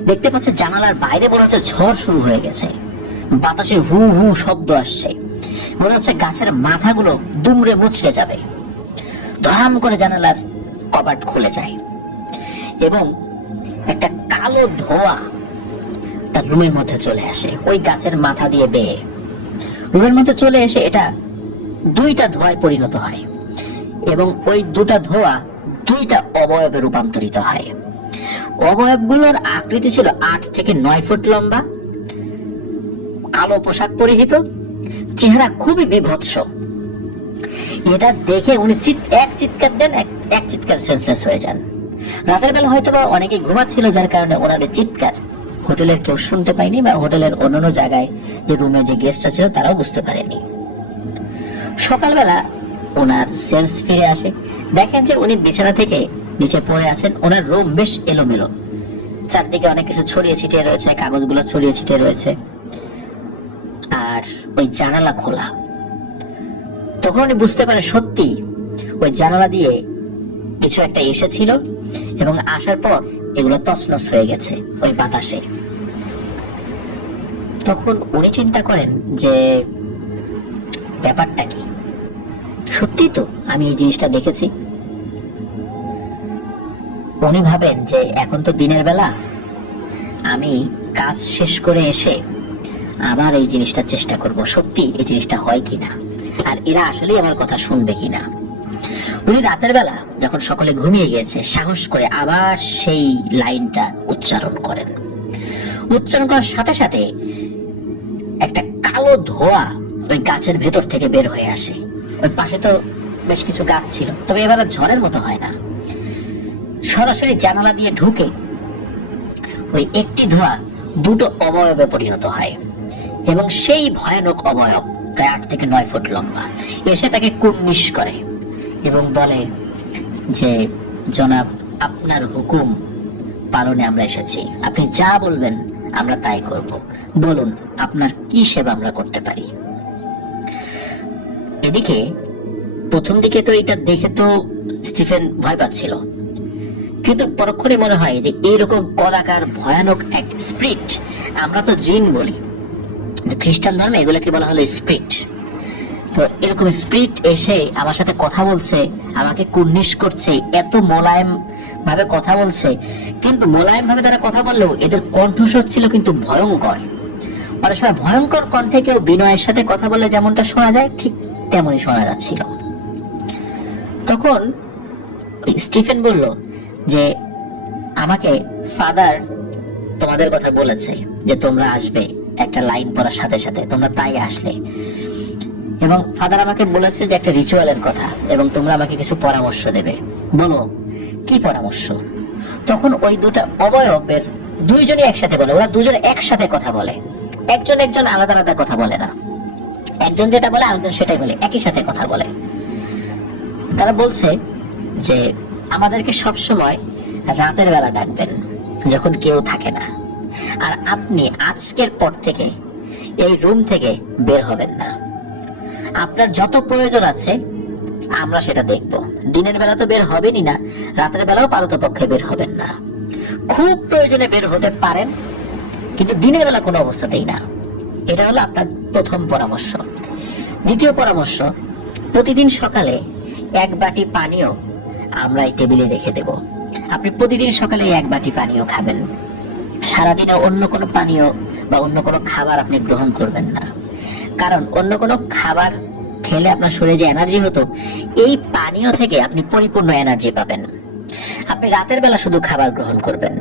দেখতে পাচ্ছে জানালার বাইরে মনে হচ্ছে ঝড় শুরু হয়ে গেছে, বাতাসের হু হু শব্দ আসছে, মনে হচ্ছে গাছের মাথাগুলো দুমড়ে মুচড়ে যাবে। ধরাম করে জানালার কপাট খুলে যায় এবং একটা কালো ধোঁয়া তার রুমের মধ্যে চলে আসে, ওই গাছের মাথা দিয়ে বেয়ে রুমের মধ্যে চলে এসে এটা দুইটা ধোঁয়ায় পরিণত হয় এবং ওই দুটা ধোঁয়া দুইটা অবয়বে রূপান্তরিত হয়। অবয়বগুলোর আকৃতি ছিল 8 থেকে 9 ফুট লম্বা, কালো পোশাক পরিহিত, চেহারা খুবই বিভৎস। এটা দেখে উনি এক চিৎকার দেন, এক চিৎকার সেন্সলেস হয়ে যান। রাতের বেলা হয়তো বা অনেকে ঘুমাচ্ছিল, যার কারণে ওনাদের চিৎকার হোটেলের কেউ শুনতে পায়নি বা হোটেলের অন্যান্য জায়গায় যে রুমে যে গেস্টরা ছিল তারাও বুঝতে পারেনি। সকালবেলা ওনার সেন্স ফিরে আসে, দেখেন যে উনি বিছানা থেকে নিচে পড়ে আছেন। ওনার রুম বেশ এলোমেলো, চারদিকে অনেক কিছু ছড়িয়ে ছিটিয়ে রয়েছে, কাগজগুলো ছড়িয়ে ছিটিয়ে রয়েছে আর ওই জানালা খোলা। তখন উনি বুঝতে পারে সত্যি ওই জানালা দিয়ে কিছু একটা এসেছিল এবং আসার পর এগুলো তছনছ হয়ে গেছে ওই বাতাসে। তখন উনি চিন্তা করেন যে ব্যাপারটা কি, সত্যি তো আমি এই জিনিসটা দেখেছি। উনি ভাবেন যে এখন তো দিনের বেলা, আমি কাজ শেষ করে এসে আবার এই জিনিসটা চেষ্টা করব, সত্যি এই জিনিসটা হয় কিনা আর এরা আসলেই আমার কথা শুনবে কিনা। উনি রাতের বেলা যখন সকলে ঘুমিয়ে গিয়েছে সাহস করে আবার সেই লাইনটা উচ্চারণ করেন। উচ্চারণ করার সাথে সাথে একটা কালো ধোঁয়া ওই গাছের ভেতর থেকে বের হয়ে আসে। ওই পাশে তো বেশ কিছু গাছ ছিল, তবে এবার আর ঝড়ের মতো হয় না, সরাসরি জানালা দিয়ে ঢুকে ওই একটি ধোঁয়া দুটো অবয়বে পরিণত হয় এবং সেই ভয়ানক অবয়ব প্রায় 8 থেকে 9 ফুট লম্বা এসে তাকে কুর্নিশ করে এবং বলে যে জনাব, আপনার হুকুম পালনে আমরা এসেছি, আপনি যা বলবেন আমরা তাই করব, বলুন আপনার কি সেবা আমরা করতে পারি। এদিকে প্রথম দিকে তো এটা দেখে তো স্টিফেন ভয় পাচ্ছিল, কিন্তু পরক্ষণে মনে হয় যে এইরকম কদাকার ভয়ানক এক স্পিরিট, আমরা তো জিন বলি, খ্রিস্টান ধর্মে এগুলোকে বলা হলো স্পিরিট, তো এরকম স্পিরিট এসে আমার সাথে কথা বলছে, আমাকে কুর্নিশ করছে, এত মোলায়েম ভাবে কথা বলছে। কিন্তু মোলায়েম ভাবে তারা কথা বললেও এদের কণ্ঠস্বর ছিল কিন্তু ভয়ঙ্কর। অনেক সময় ভয়ঙ্কর কণ্ঠে কেউ বিনয়ের সাথে কথা বলে যেমনটা শোনা যায় ঠিক তেমনই শোনা যাচ্ছিল। তখন স্টিফেন বলল যে আমাকে ফাদার তোমাদের কথা বলেছে যে তোমরা আসবে, একটা লাইন পড়ার সাথে সাথে তোমরা তাই আসলে, এবং ফাদার আমাকে বলেছে যে একটা রিচুয়ালের কথা এবং তোমরা আমাকে কিছু পরামর্শ দেবে, বলো কি পরামর্শ। তখন ওই দুটা অবয়বের দুইজনই একসাথে বলে, ওরা দুজন একসাথে কথা বলে, একজন আলাদা আলাদা কথা বলে না, একজন যেটা বলে আরেকজন সেটাই বলে, একই সাথে কথা বলে। তারা বলছে যে আমাদেরকে সবসময় রাতের বেলা ডাকবেন যখন কেউ থাকে না, আর আপনি আজকের পর থেকে এই রুম থেকে বের হবেন না, আপনার যত প্রয়োজন আছে আমরা সেটা দেখব, দিনের বেলা তো বের হবেনই না, রাতের বেলাও পারতপক্ষে বের হবেন না, খুব প্রয়োজনে বের হতে পারেন কিন্তু দিনের বেলা কোনো অবস্থাতেই না। এটা হলো আপনার প্রথম পরামর্শ। দ্বিতীয় পরামর্শ, প্রতিদিন সকালে 1 বাটি পানীয় আমরা এই টেবিলে রেখে দেব, আপনি প্রতিদিন সকালে 1 বাটি পানীয় খাবেন, সারাদিনে অন্য কোনো পানীয় বা অন্য কোনো খাবার আপনি গ্রহণ করবেন না, কারণ অন্য কোনো খাবার খেলে আপনার শরীরে যে এনার্জি হতো এই পানীয় থেকে আপনি পরিপূর্ণ এনার্জি পাবেন। আপনি রাতের বেলা শুধু খাবার গ্রহণ করবেন,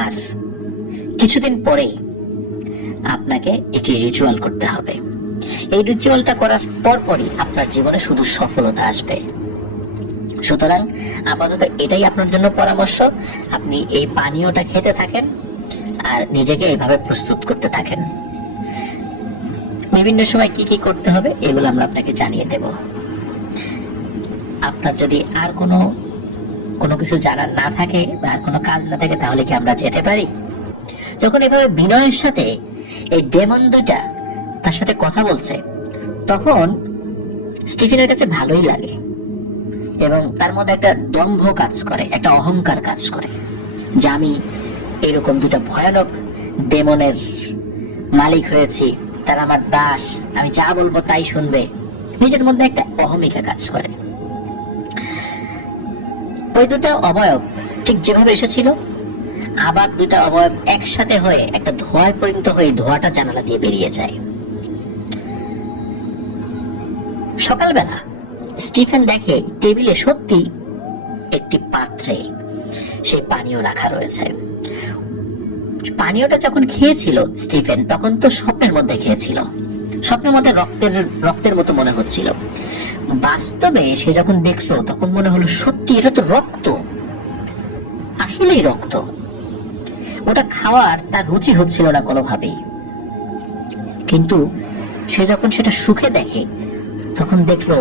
আর কিছুদিন পরেই আপনাকে একটি রিচুয়াল করতে হবে। এই রিচুয়ালটা করার পরপরই আপনার জীবনে শুধু সফলতা আসবে। সুতরাং আপাতত এটাই আপনার জন্য পরামর্শ, আপনি এই পানীয়টা খেতে থাকেন আর নিজেকে এইভাবে প্রস্তুত করতে থাকেন। বিভিন্ন সময় কি কি করতে হবে এগুলো আমরা আপনাকে জানিয়ে দেব। আপনার যদি আর কোনো কিছু জানার না থাকে বা আর কোনো কাজ না থাকে তাহলে কি আমরা যেতে পারি? যখন এভাবে বিনয়ের সাথে এই ডেমন দুইটা তার সাথে কথা বলছে তখন স্টিফেনের কাছে ভালোই লাগে এবং তার মধ্যে একটা দম্ভ কাজ করে, একটা অহংকার কাজ করে যে আমি এরকম দুটা ভয়ানক ডেমনের মালিক হয়েছি, তারা আমার দাস, আমি যা বলবো তাই শুনবে, নিজের মধ্যে একটা অহমিকা কাজ করে। ওই দুটা অবয়ব ঠিক যেভাবে এসেছিল আবার দুটা অবয়ব একসাথে হয়ে একটা ধোঁয়ায় পরিণত হয়ে ধোঁয়াটা জানালা দিয়ে বেরিয়ে যায়। সকালবেলা স্টিফেন দেখে টেবিলে সত্যি একটি পাত্রে সেই পানীয় রাখা রয়েছে। পানীয়টা যখন খেয়েছিল স্টিফেন তখন তো স্বপ্নের মধ্যে খেয়েছিল, স্বপ্নের মধ্যে রক্তের মতো মনে হচ্ছিল, বাস্তবে সে যখন দেখলো তখন মনে হলো সত্যি এটা তো রক্ত, আসলেই রক্ত। ওটা খাওয়ার তার রুচি হচ্ছিল না কোনোভাবেই, কিন্তু সে যখন সেটা সুখে দেখে তখন দেখলো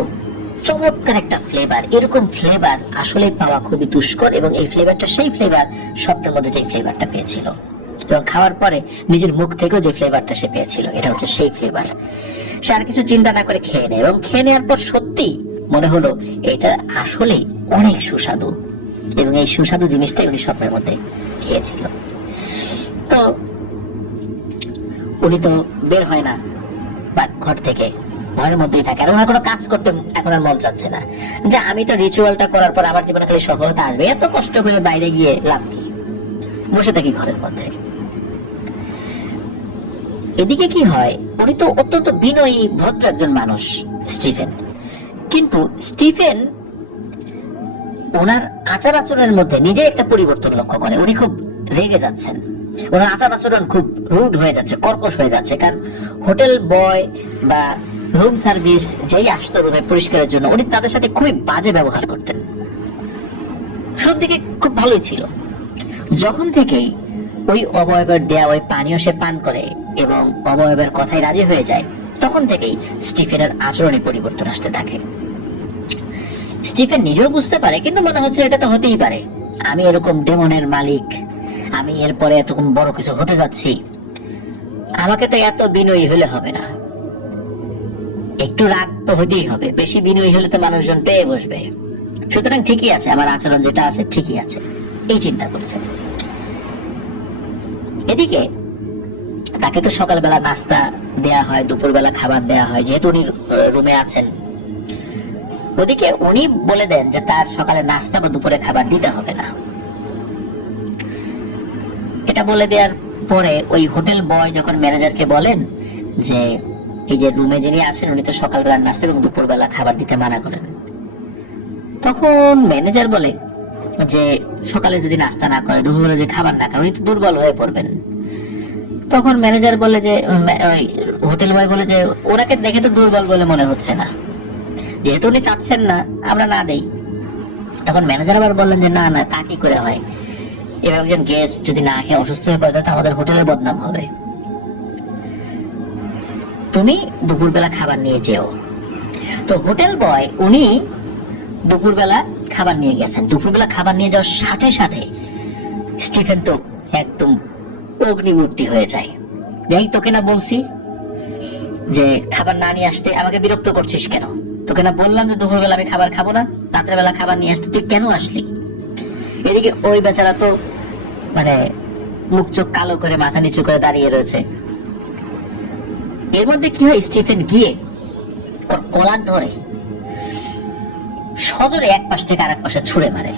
চমৎকার একটা ফ্লেভার। এরকম ফ্লেভার আসলে পাওয়া খুবই দুষ্কর এবং এই ফ্লেভারটা সেই ফ্লেভার স্বপ্নের মধ্যে যে ফ্লেভারটা পেয়েছিল এবং খাওয়ার পরে নিজের মুখ থেকেও যে ফ্লেভারটা সে পেয়েছিল এটা হচ্ছে সেই ফ্লেভার। সে আর কিছু চিন্তা না করে খেয়ে নেয় এবং খেয়ে নেওয়ার পর সত্যি মনে হলো এটা আসলেই অনেক সুস্বাদু এবং এই সুস্বাদু জিনিসটাই উনি স্বপ্নের মধ্যে খেয়েছিল। তো উনি তো বের হয় না বা ঘর থেকে, ঘরের মধ্যেই থাকে, আর ওনার কোনো কাজ করতে এখন আর মন চাচ্ছে না যে আমি তো রিচুয়ালটা করার পর আমার জীবনে খালি সফলতা আসবে, এত কষ্ট করে বাইরে গিয়ে লাভ কি, বসে থাকি ঘরের মধ্যে। এদিকে কি হয়, উনি তো অত্যন্ত বিনয়ী ভদ্র একজন মানুষ স্টিফেন, কিন্তু স্টিফেন ওনার আচার আচরণের মধ্যে নিজে একটা পরিবর্তন লক্ষ্য করে। উনি খুব রেগে যাচ্ছেন, ওনার আচার আচরণ খুব রুড হয়ে যাচ্ছে, কর্কশ হয়ে যাচ্ছে। কারণ হোটেল বয় বা রুম সার্ভিস যেই আসতো রুমে পরিষ্কারের জন্য, উনি তাদের সাথে খুবই বাজে ব্যবহার করতেন। সব দিকে খুব ভালোই ছিল। যখন থেকেই ওই অবয়বের দেয়া ওই পানীয় সে পান করে এবং অবয়বের কথায় রাজি হয়ে যায়, তখন থেকেই স্টিফেনের আচরণে পরিবর্তন আসতে থাকে। স্টিফেন নিজেও বুঝতে পারে, কিন্তু মনে হচ্ছে এটা তো হতেই পারে, আমি এরকম ডেমনের মালিক, আমি এরপরে এরকম বড় কিছু হতে যাচ্ছি, আমাকে তো এত বিনয়ী হলে হবে না, একটু রাগ তো হতেই হবে, বেশি বিনয়ী হলে তো মানুষজন পেয়ে বসবে, সুতরাং ঠিকই আছে, আমার আচরণ যেটা আছে ঠিকই আছে, এই চিন্তা করছে। এদিকে তাকে তো সকালবেলা নাস্তা দেয়া হয়, দুপুরবেলা খাবার দেয়া হয়, যেহেতু উনি রুমে আছেন। ওদিকে উনি বলে দেন যে তার সকালে নাস্তা বা দুপুরে খাবার দিতে হবে না। এটা বলে দেওয়ার পরে ওই হোটেল বয় যখন ম্যানেজারকে বলেন যে এই যে রুমে যিনি আছেন উনি তো সকালবেলা নাস্তা এবং দুপুরবেলা খাবার দিতে মানা করেন, তখন ম্যানেজার বলে যে সকালে যদি নাস্তা না করে, দুপুরবেলা যদি খাবার না খায়, উনি তো দুর্বল হয়ে পড়বেন। তখন ম্যানেজার বলে যে ওই হোটেল বয় বলে যে ওনাকে দেখে তো দুর্বল বলে মনে হচ্ছে না, যেহেতু উনি চাচ্ছেন না আমরা না দেই। তখন ম্যানেজার আবার বললেন যে না না, তা কি করে হয়, এবার একজন গেস্ট যদি না খেয়ে অসুস্থ হয়ে পড়ে তাহলে আমাদের হোটেলের বদনাম হবে, তুমি দুপুরবেলা খাবার নিয়ে যেও। তো হোটেল বয় উনি দুপুরবেলা খাবার নিয়ে গেছেন। দুপুরবেলা খাবার নিয়ে যাওয়ার সাথে সাথে স্টিফেন তো একদম অগ্নিমূর্তি হয়ে যায়। যাই, তোকে না বলছি যে খাবার না নিয়ে আসতে, আমাকে বিরক্ত করছিস কেন? তোকে না বললাম যে দুপুরবেলা আমি খাবার খাবো না, রাতের বেলা খাবার নিয়ে আসতে, তুই কেন আসলি? এদিকে ওই বেচারা তো মানে মুখ চোখ কালো করে মাথা নিচু করে দাঁড়িয়ে রয়েছে। এর মধ্যে কি হয়, স্টিফেন গিয়ে ওর কলার ধরে সজোরে এক পাশ থেকে আরেক পাশে ছুঁড়ে মারে।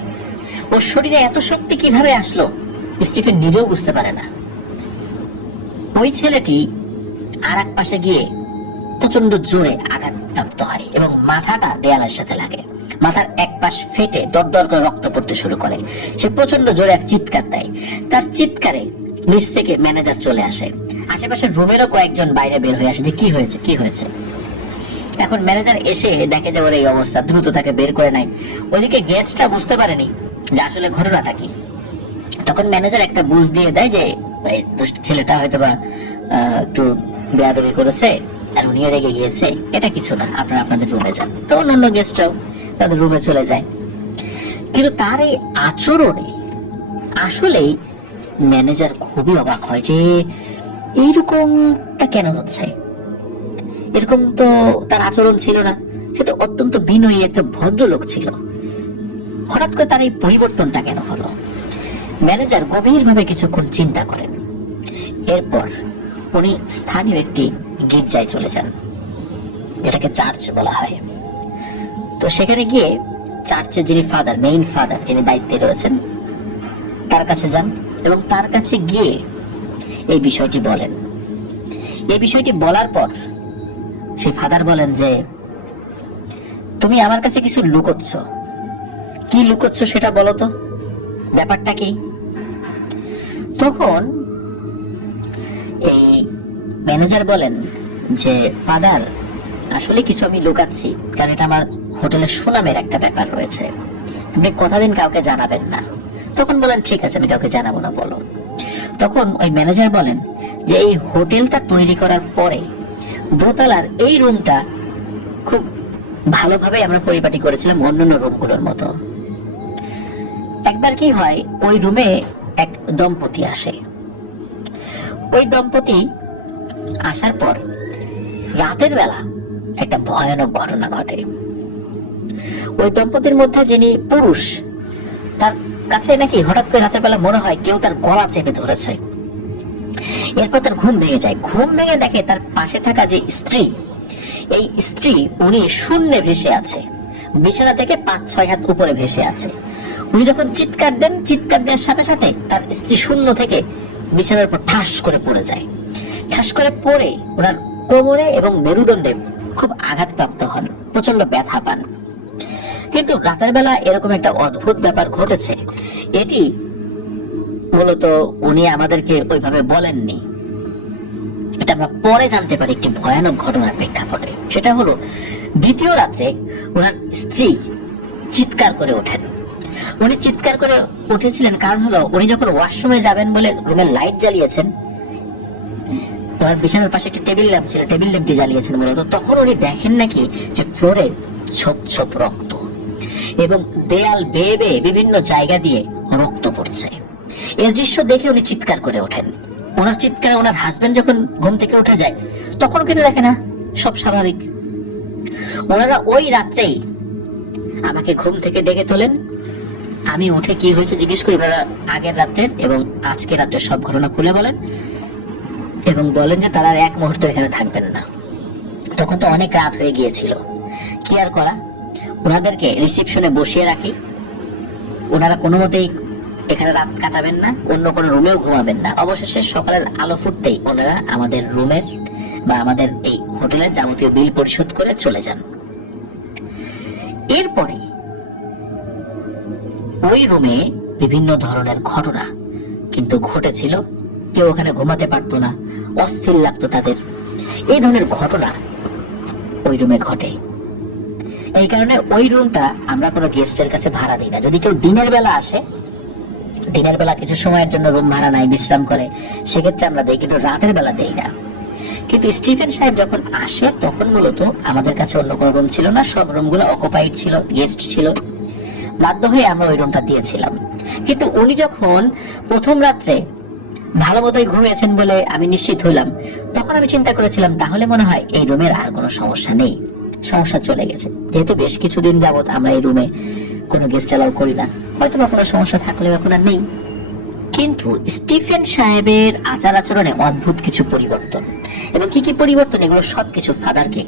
ওর শরীরে এত শক্তি কিভাবে আসলো স্টিফেন নিজেও বুঝতে পারে না। ওই ছেলেটি আর এক পাশে গিয়ে প্রচন্ড জোরে আঘাতপ্রাপ্ত হয় এবং মাথাটা দেয়ালের সাথে লাগে। মাথার এক পাশ ফেটে দরদর করে রক্ত পড়তে শুরু করে। সে প্রচন্ড জোরে এক চিৎকার দেয়। তার চিৎকারে নিচ থেকে ম্যানেজার চলে আসে। আশেপাশের রুমেরও কয়েকজন বাইরে বের হয়ে আসে যে কি হয়েছে কি হয়েছে। এখন ম্যানেজার এসে দেখে যে ওর এই অবস্থা, দ্রুত তাকে বের করে নেয়। ওইদিকে গেস্টরা বুঝতে পারেনি যে আসলে ঘটনাটা কি। তখন ম্যানেজার একটা বুঝ দিয়ে দেয় যে ছেলেটা হয়তো বা একটু বেয়াদবি করেছে আর উনি রেগে গিয়েছে, এটা কিছু না, আপনারা আপনাদের রুমে যান। তো অন্যান্য গেস্টরাও তাদের রুমে চলে যায়। কিন্তু তার এই আচরণে আসলেই ম্যানেজার খুবই অবাক হয় যে এইরকমটা কেন হচ্ছে, এরকম তো তার আচরণ ছিল না। সে তো অত্যন্ত বিনয়ী একটা ভদ্রলোক ছিল, হঠাৎ করে তার এই পরিবর্তনটা কেন হলো? ম্যানেজার গভীরভাবে কিছুক্ষণ চিন্তা করেন। এরপর উনি স্থানীয় একটি গির্জায় চলে যান, যেটাকে চার্চ বলা হয়। তো সেখানে গিয়ে চার্চের যিনি ফাদার, মেইন ফাদার যিনি দায়িত্বে রয়েছেন, তার কাছে যান এবং তার কাছে গিয়ে এই বিষয়টি বলেন। এই বিষয়টি বলার পর সেই ফাদার বলেন যে তুমি আমার কাছে কিছু লুকোচ্ছ, কি লুকোচ্ছ সেটা বলো তো, ব্যাপারটা কি? তখন এই ম্যানেজার বলেন যে ফাদার, আসলে কিছু আমি লুকাচ্ছি, কারণ এটা আমার হোটেলের সুনামের একটা ব্যাপার রয়েছে, আপনি কথা দিন কাউকে জানাবেন না। তখন বলেন ঠিক আছে, আমি কাউকে জানাবো না, বলো। তখন ওই ম্যানেজার বলেন যে এই হোটেলটা তৈরি করার পরে দোতলার এই রুমটা খুব ভালোভাবে আমরা পরিপাটি করেছিলাম অন্যান্য রুমগুলোর মতো। একবার কি হয়, ওই রুমে এক দম্পতি আসে। ওই দম্পতি আসার পর রাতের বেলা একটা ভয়ানক ঘটনা ঘটে। ওই দম্পতির মধ্যে যিনি পুরুষ, তার কাছে নাকি হঠাৎ করে রাতের বেলা মনে হয় কেউ তার গলা চেপে ধরেছে। এরপর তার ঘুম ভেঙে যায়। ঘুম ভেঙে দেখে তার পাশে থাকা যে স্ত্রী, এই স্ত্রী উনি শূন্যে ভেসে আছে, বিছানা থেকে 5-6 হাত উপরে ভেসে আছে। উনি যখন চিৎকার দেন, চিৎকার দেওয়ার সাথে সাথে তার স্ত্রী শূন্য থেকে বিছানার উপর ঠাস করে পড়ে যায়। ঠাস করে পড়ে ওনার কোমরে এবং মেরুদণ্ডে খুব আঘাতপ্রাপ্ত হন, প্রচন্ড ব্যথা পান। কিন্তু রাতের বেলা এরকম একটা অদ্ভুত ব্যাপার ঘটেছে, এটি মূলত উনি আমাদেরকে ওইভাবে বলেননি। এটা আমরা পরে জানতে পারি একটি ভয়ানক ঘটনার প্রেক্ষাপটে। সেটা হলো দ্বিতীয় রাত্রে ওনার স্ত্রী চিৎকার করে ওঠেন। উনি চিৎকার করে উঠেছিলেন কারণ হলো উনি যখন ওয়াশরুমে যাবেন বলে রুমের লাইট জ্বালিয়েছেন, ওনার বিছানার পাশে একটি টেবিল ল্যাম্প ছিল, টেবিল ল্যাম্পটি জ্বালিয়েছেন মূলত, তখন উনি দেখেন নাকি যে ফ্লোরে ছোপ ছোপ রক্ত এবং দেয়াল বেয়ে বেয়ে বিভিন্ন জায়গা দিয়ে রক্ত পড়ছে। এই দৃশ্য দেখে উনি চিৎকার করে ওঠেন। ওনার চিৎকারে ওনার হাজবেন্ড যখন ঘুম থেকে উঠে যায় তখন কিন্তু দেখে না, সব স্বাভাবিক। ওনারা ওই রাত্রেই আমাকে ঘুম থেকে ডেকে তোলেন। আমি উঠে কি হয়েছে জিজ্ঞেস করি, ওনারা আগের রাত্রের এবং আজকের রাত্রের সব ঘটনা খুলে বলেন এবং বলেন যে তারা আর এক মুহূর্ত এখানে থাকবেন না। তখন তো অনেক রাত হয়ে গিয়েছিল, কি আর করা, ওনাদেরকে রিসেপশনে বসিয়ে রাখি। ওনারা কোনো মতেই এখানে রাত কাটাবেন না, অন্য কোনো রুমেও ঘুমাবেন না। অবশেষে সকালের আলো ফুটতেই ওনারা আমাদের রুমের বা আমাদের এই হোটেলের যাবতীয় বিল পরিশোধ করে চলে যান। এরপরে ওই রুমে বিভিন্ন ধরনের ঘটনা কিন্তু ঘটেছিল। কেউ ওখানে ঘুমাতে পারতো না, অস্থির লাগতো তাদের। এই ধরনের ঘটনা ওই রুমে ঘটে। এই কারণে ওই রুমটা আমরা কোনো গেস্টের কাছে ভাড়া দিই না। যদি কেউ দিনের বেলা আসে, দিনের বেলা কিছু সময়ের জন্য রুম ভাড়া নাই, বিশ্রাম করে, সেক্ষেত্রে আমরা দেই, কিন্তু রাতের বেলা দেই না। কিন্তু স্টিফেন সাহেব যখন আসে তখন মূলত আমাদের কাছে অন্য কোনো রুম ছিল না, সব রুমগুলো অকুপাইড ছিল, গেস্ট ছিল। বাধ্য হয়ে আমরা ওই রুমটা দিয়েছিলাম। কিন্তু উনি যখন প্রথম রাত্রে ভালো মতোই ঘুমিয়েছেন বলে আমি নিশ্চিত হলাম, তখন আমি চিন্তা করেছিলাম তাহলে মনে হয় এই রুমের আর কোনো সমস্যা নেই, সমস্যা চলে গেছে। যেহেতু বেশ কিছুদিন যাবত আমরা এই রুমে কোনো গেস্ট অ্যালাউ করি না, হয়তো বা কোনো সমস্যা থাকলেও এখন আর নেই। কিন্তু স্টিফেন সাহেবের আচার আচরণে অদ্ভুত কিছু পরিবর্তন, এবং কি কি পরিবর্তন এগুলো সবকিছু ফাদারকে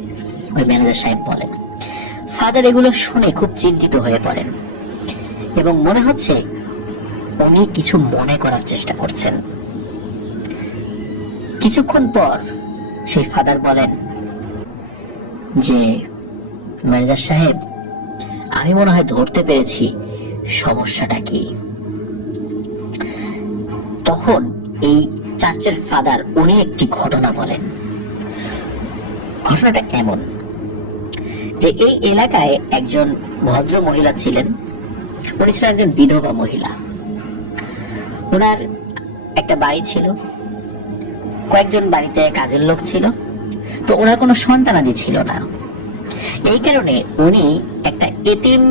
ওই ম্যানেজার সাহেব বলেন। ফাদার এগুলো শুনে খুব চিন্তিত হয়ে পড়েন এবং মনে হচ্ছে উনি কিছু মনে করার চেষ্টা করছেন। কিছুক্ষণ পর সেই ফাদার বলেন যে, ম্যানেজার সাহেব, আমি মনে হয় ধরতে পেরেছি সমস্যাটা কি। তখন এই চার্চের ফাদার উনি একটি ঘটনা বলেন। ঘটনাটা এমন যে এই এলাকায় একজন ভদ্র মহিলা ছিলেন। উনি ছিলেন একজন বিধবা মহিলা। ওনার একটা বাড়ি ছিল, কয়েকজন বাড়িতে কাজের লোক ছিল, তো ওনার কোনো সন্তানাদি ছিল না। এই কারণে উনি একটা এতিম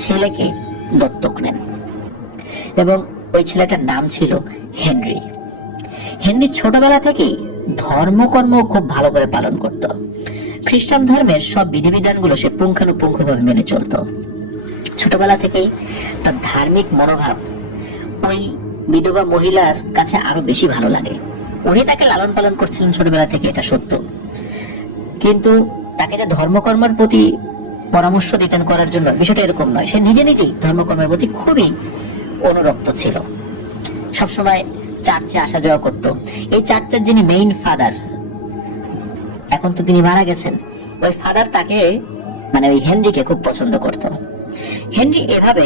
ছেলেকে দত্তক নেন এবং ওই ছেলেটার নাম ছিল হেনরি। হেনরি ছোটবেলা থেকেই ধর্মকর্ম খুব ভালো করে পালন করত। খ্রিস্টান ধর্মের সব বিধিবিধানগুলো সে পুঙ্খানুপুঙ্খভাবে মেনে চলত। ছোটবেলা থেকেই তার ধার্মিক মনোভাব ওই বিধবা মহিলার কাছে আরো বেশি ভালো লাগে। উনি তাকে লালন পালন করছিলেন ছোটবেলা থেকে, এটা সত্য, কিন্তু তাকে যে ধর্মকর্মের প্রতি পরামর্শ দিতেন করার জন্য, বিষয়টা এরকম নয়। সে নিজে নিজেই ধর্মকর্মের প্রতি খুবই অনুরক্ত ছিল, সবসময় চার্চে আসা যাওয়া করত। এই চার্চের যিনি মেইন ফাদার, এখন তো তিনি মারা গেছেন, ওই ফাদার তাকে মানে ওই হেনরিকে খুব পছন্দ করত। হেনরি এভাবে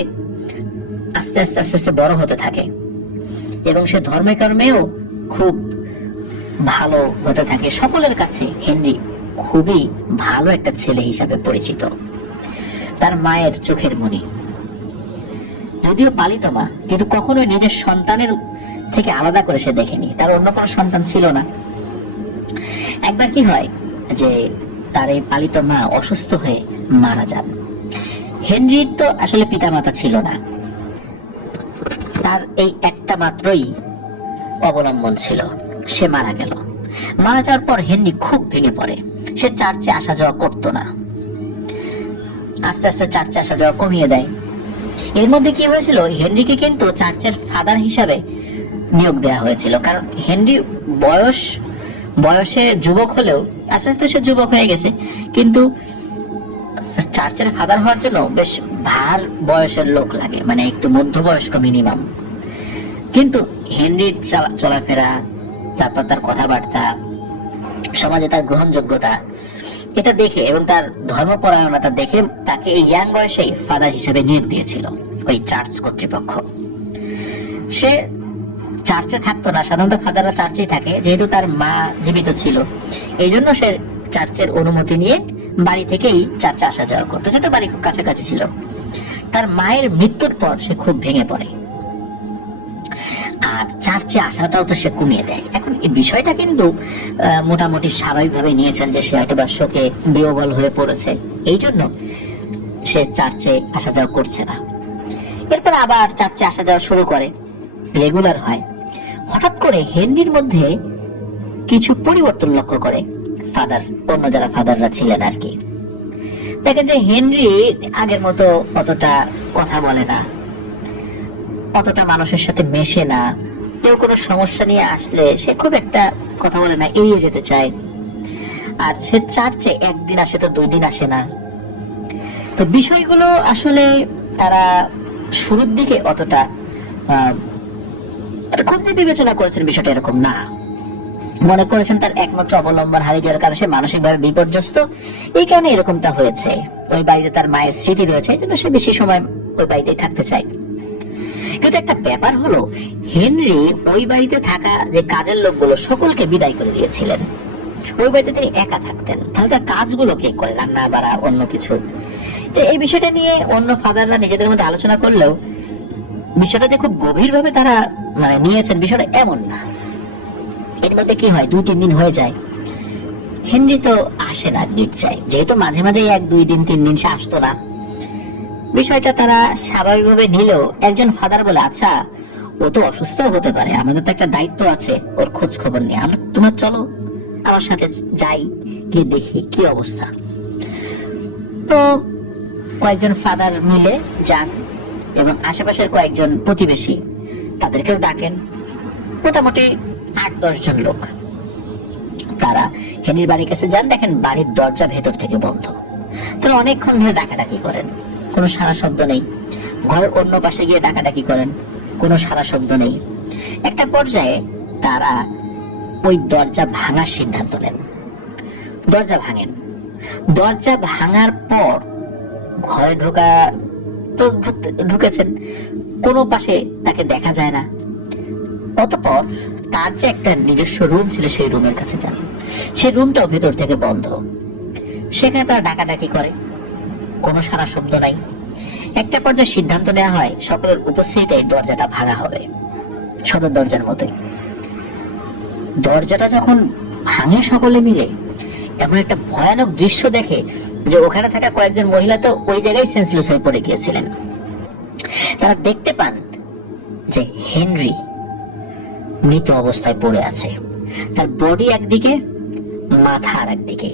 আস্তে আস্তে আস্তে আস্তে বড় হতে থাকে এবং সে ধর্মে কর্মেও খুব ভালো হতে থাকে। সকলের কাছে হেনরি খুবই ভালো একটা ছেলে হিসাবে পরিচিত। তার মায়ের চোখের মণি, যদিও পালিত মা, কিন্তু কখনোই নিজের সন্তানের থেকে আলাদা করে সে দেখেনি। তার অন্য কোনো সন্তান ছিল না। একবার কি হয় যে তার এই পালিত মা অসুস্থ হয়ে মারা যান। হেনরির তো আসলে পিতামাতা ছিল না, তার এই একটা মাত্রই অবলম্বন ছিল, সে মারা গেল। মারা যাওয়ার পর হেনরি খুব ভেঙে পড়ে। সে চার্চে আসা যাওয়া করতো না, আস্তে আস্তে চার্চে আসা যাওয়া কমিয়ে দেয়। এর মধ্যে কি হয়েছিল, হেনরিকে কিন্তু চার্চের ফাদার হিসাবে নিয়োগ দেওয়া হয়েছিল। কারণ হেনরি বয়সে যুবক হলেও আস্তে আস্তে সে যুবক হয়ে গেছে, কিন্তু চার্চের ফাদার হওয়ার জন্য বেশ ভার বয়সের লোক লাগে, মানে একটু মধ্যবয়স্ক মিনিমাম। কিন্তু হেনরির চলাফেরা, তারপর তার কথাবার্তা, সমাজে তার গ্রহণযোগ্যতা, এটা দেখে এবং তার ধর্মপরায়ণতা দেখে তাকে এই ইয়াং বয়সেই ফাদার হিসেবে নিয়োগ দিয়েছিল ওই চার্চ কর্তৃপক্ষ। সে চার্চে থাকতো না, সাধারণত ফাদাররা চার্চেই থাকে, যেহেতু তার মা জীবিত ছিল এই জন্য সে চার্চের অনুমতি নিয়ে বাড়ি থেকেই চার্চে আসা যাওয়া করতো, যেহেতু বাড়ি খুব কাছাকাছি ছিল। তার মায়ের মৃত্যুর পর সে খুব ভেঙে পড়ে আর চার্চে আসাটাও তো সে কমিয়ে দেয়। এখন এই বিষয়টা কিন্তু মোটামুটি স্বাভাবিকভাবে নিয়েছেন যে সে হয়তো বা শোকে বিহ্বল হয়ে পড়েছে, এই জন্য সে চার্চে আসা যাওয়া করছে না। এরপর আবার চার্চে আসা যাওয়া শুরু করে, রেগুলার হয়। হঠাৎ করে হেনরির মধ্যে কিছু পরিবর্তন লক্ষ্য করে ফাদার, অন্য যারা ফাদাররা ছিলেন আর কি। দেখেন যে হেনরি আগের মতো অতটা কথা বলে না, অতটা মানুষের সাথে মেশে না, কেউ কোনো সমস্যা নিয়ে আসলে সে খুব একটা কথা বলে না, এড়িয়ে যেতে চায়। আর সে চার্চে একদিন আসে তো 2 দিন আসে না। তো বিষয়গুলো আসলে তারা শুরুর দিকে অতটা খুব যে বিবেচনা করেছেন বিষয়টা এরকম না, মনে করেছেন তার একমাত্র অবলম্বন হারিয়ে যাওয়ার কারণে সে মানসিকভাবে বিপর্যস্ত, এই কারণে এরকমটা হয়েছে। ওই বাড়িতে তার মায়ের স্মৃতি রয়েছে, এই জন্য সে বেশি সময় ওই বাড়িতেই থাকতে চায়। কিন্তু একটা ব্যাপার হলো, হেনরি ওই বাড়িতে থাকা যে কাজের লোকগুলো সকলকে বিদায় করে দিয়েছিলেন। ওই বাড়িতে তিনি একা থাকতেন, তাহলে তার কাজগুলো কে করে, রান্না বাড়া অন্য কিছু। এই বিষয়টা নিয়ে অন্য ফাদাররা নিজেদের মধ্যে আলোচনা করলেও বিষয়টাতে খুব গভীরভাবে তারা নিয়েছেন, বিষয়টা এমন না। এর মধ্যে কি হয়, 2-3 দিন হয়ে যায়, হেনরি তো আসে না গির্জায়, যেহেতু মাঝে মাঝে 1-2 দিন 3 দিন সে আসতো না। বিষয়টা তারা স্বাভাবিকভাবে নিলেও একজন ফাদার বলে, আচ্ছা ও তো অসুস্থ হতে পারে, আমাদের তো একটা দায়িত্ব আছে ওর খোঁজ খবর নিয়ে, তোমরা চলো আমার সাথে যাই, গিয়ে দেখি কি অবস্থা। তো কয়েকজন ফাদার মিলে যান এবং আশেপাশের কয়েকজন প্রতিবেশী তাদেরকেও ডাকেন, মোটামুটি 8-10 জন লোক। তারা হেনরির বাড়ির কাছে যান, দেখেন বাড়ির দরজা ভেতর থেকে বন্ধ। তারা অনেকক্ষণ ধরে ডাকাডাকি করেন, কোনো সারা শব্দ নেই। ঘরের অন্য পাশে গিয়ে ডাকাডাকি করেন, কোনো সারা শব্দ নেই। একটা পর্যায়ে তারা ওই দরজা ভাঙার সিদ্ধান্ত নেন, দরজা ভাঙেন। দরজা ভাঙার পর ঘরে ঢুকেছেন, কোনো পাশে তাকে দেখা যায় না। অতঃপর তার যে একটা নিজস্ব রুম ছিল সেই রুমের কাছে যান, সেই রুমটাও ভেতর থেকে বন্ধ। সেখানে তারা ডাকাডাকি করে, কোনো সারা শব্দ নাই। একটা পর্যায়ে সিদ্ধান্ত নেওয়া হয় সকলের উপস্থিতিতে দরজাটা ভাঙা হবে, সদর দরজার মতোই। দরজাটা যখন ভাঙে সকলে মিলে, এমন একটা ভয়ানক দৃশ্য দেখে যে ওখানে থাকা কয়েকজন মহিলা তো ওই জায়গায় সেন্সলেস হয়ে পড়ে গিয়েছিলেন। তারা দেখতে পান যে হেনরি মৃত অবস্থায় পড়ে আছে, তার বডি একদিকে, মাথা আর একদিকে।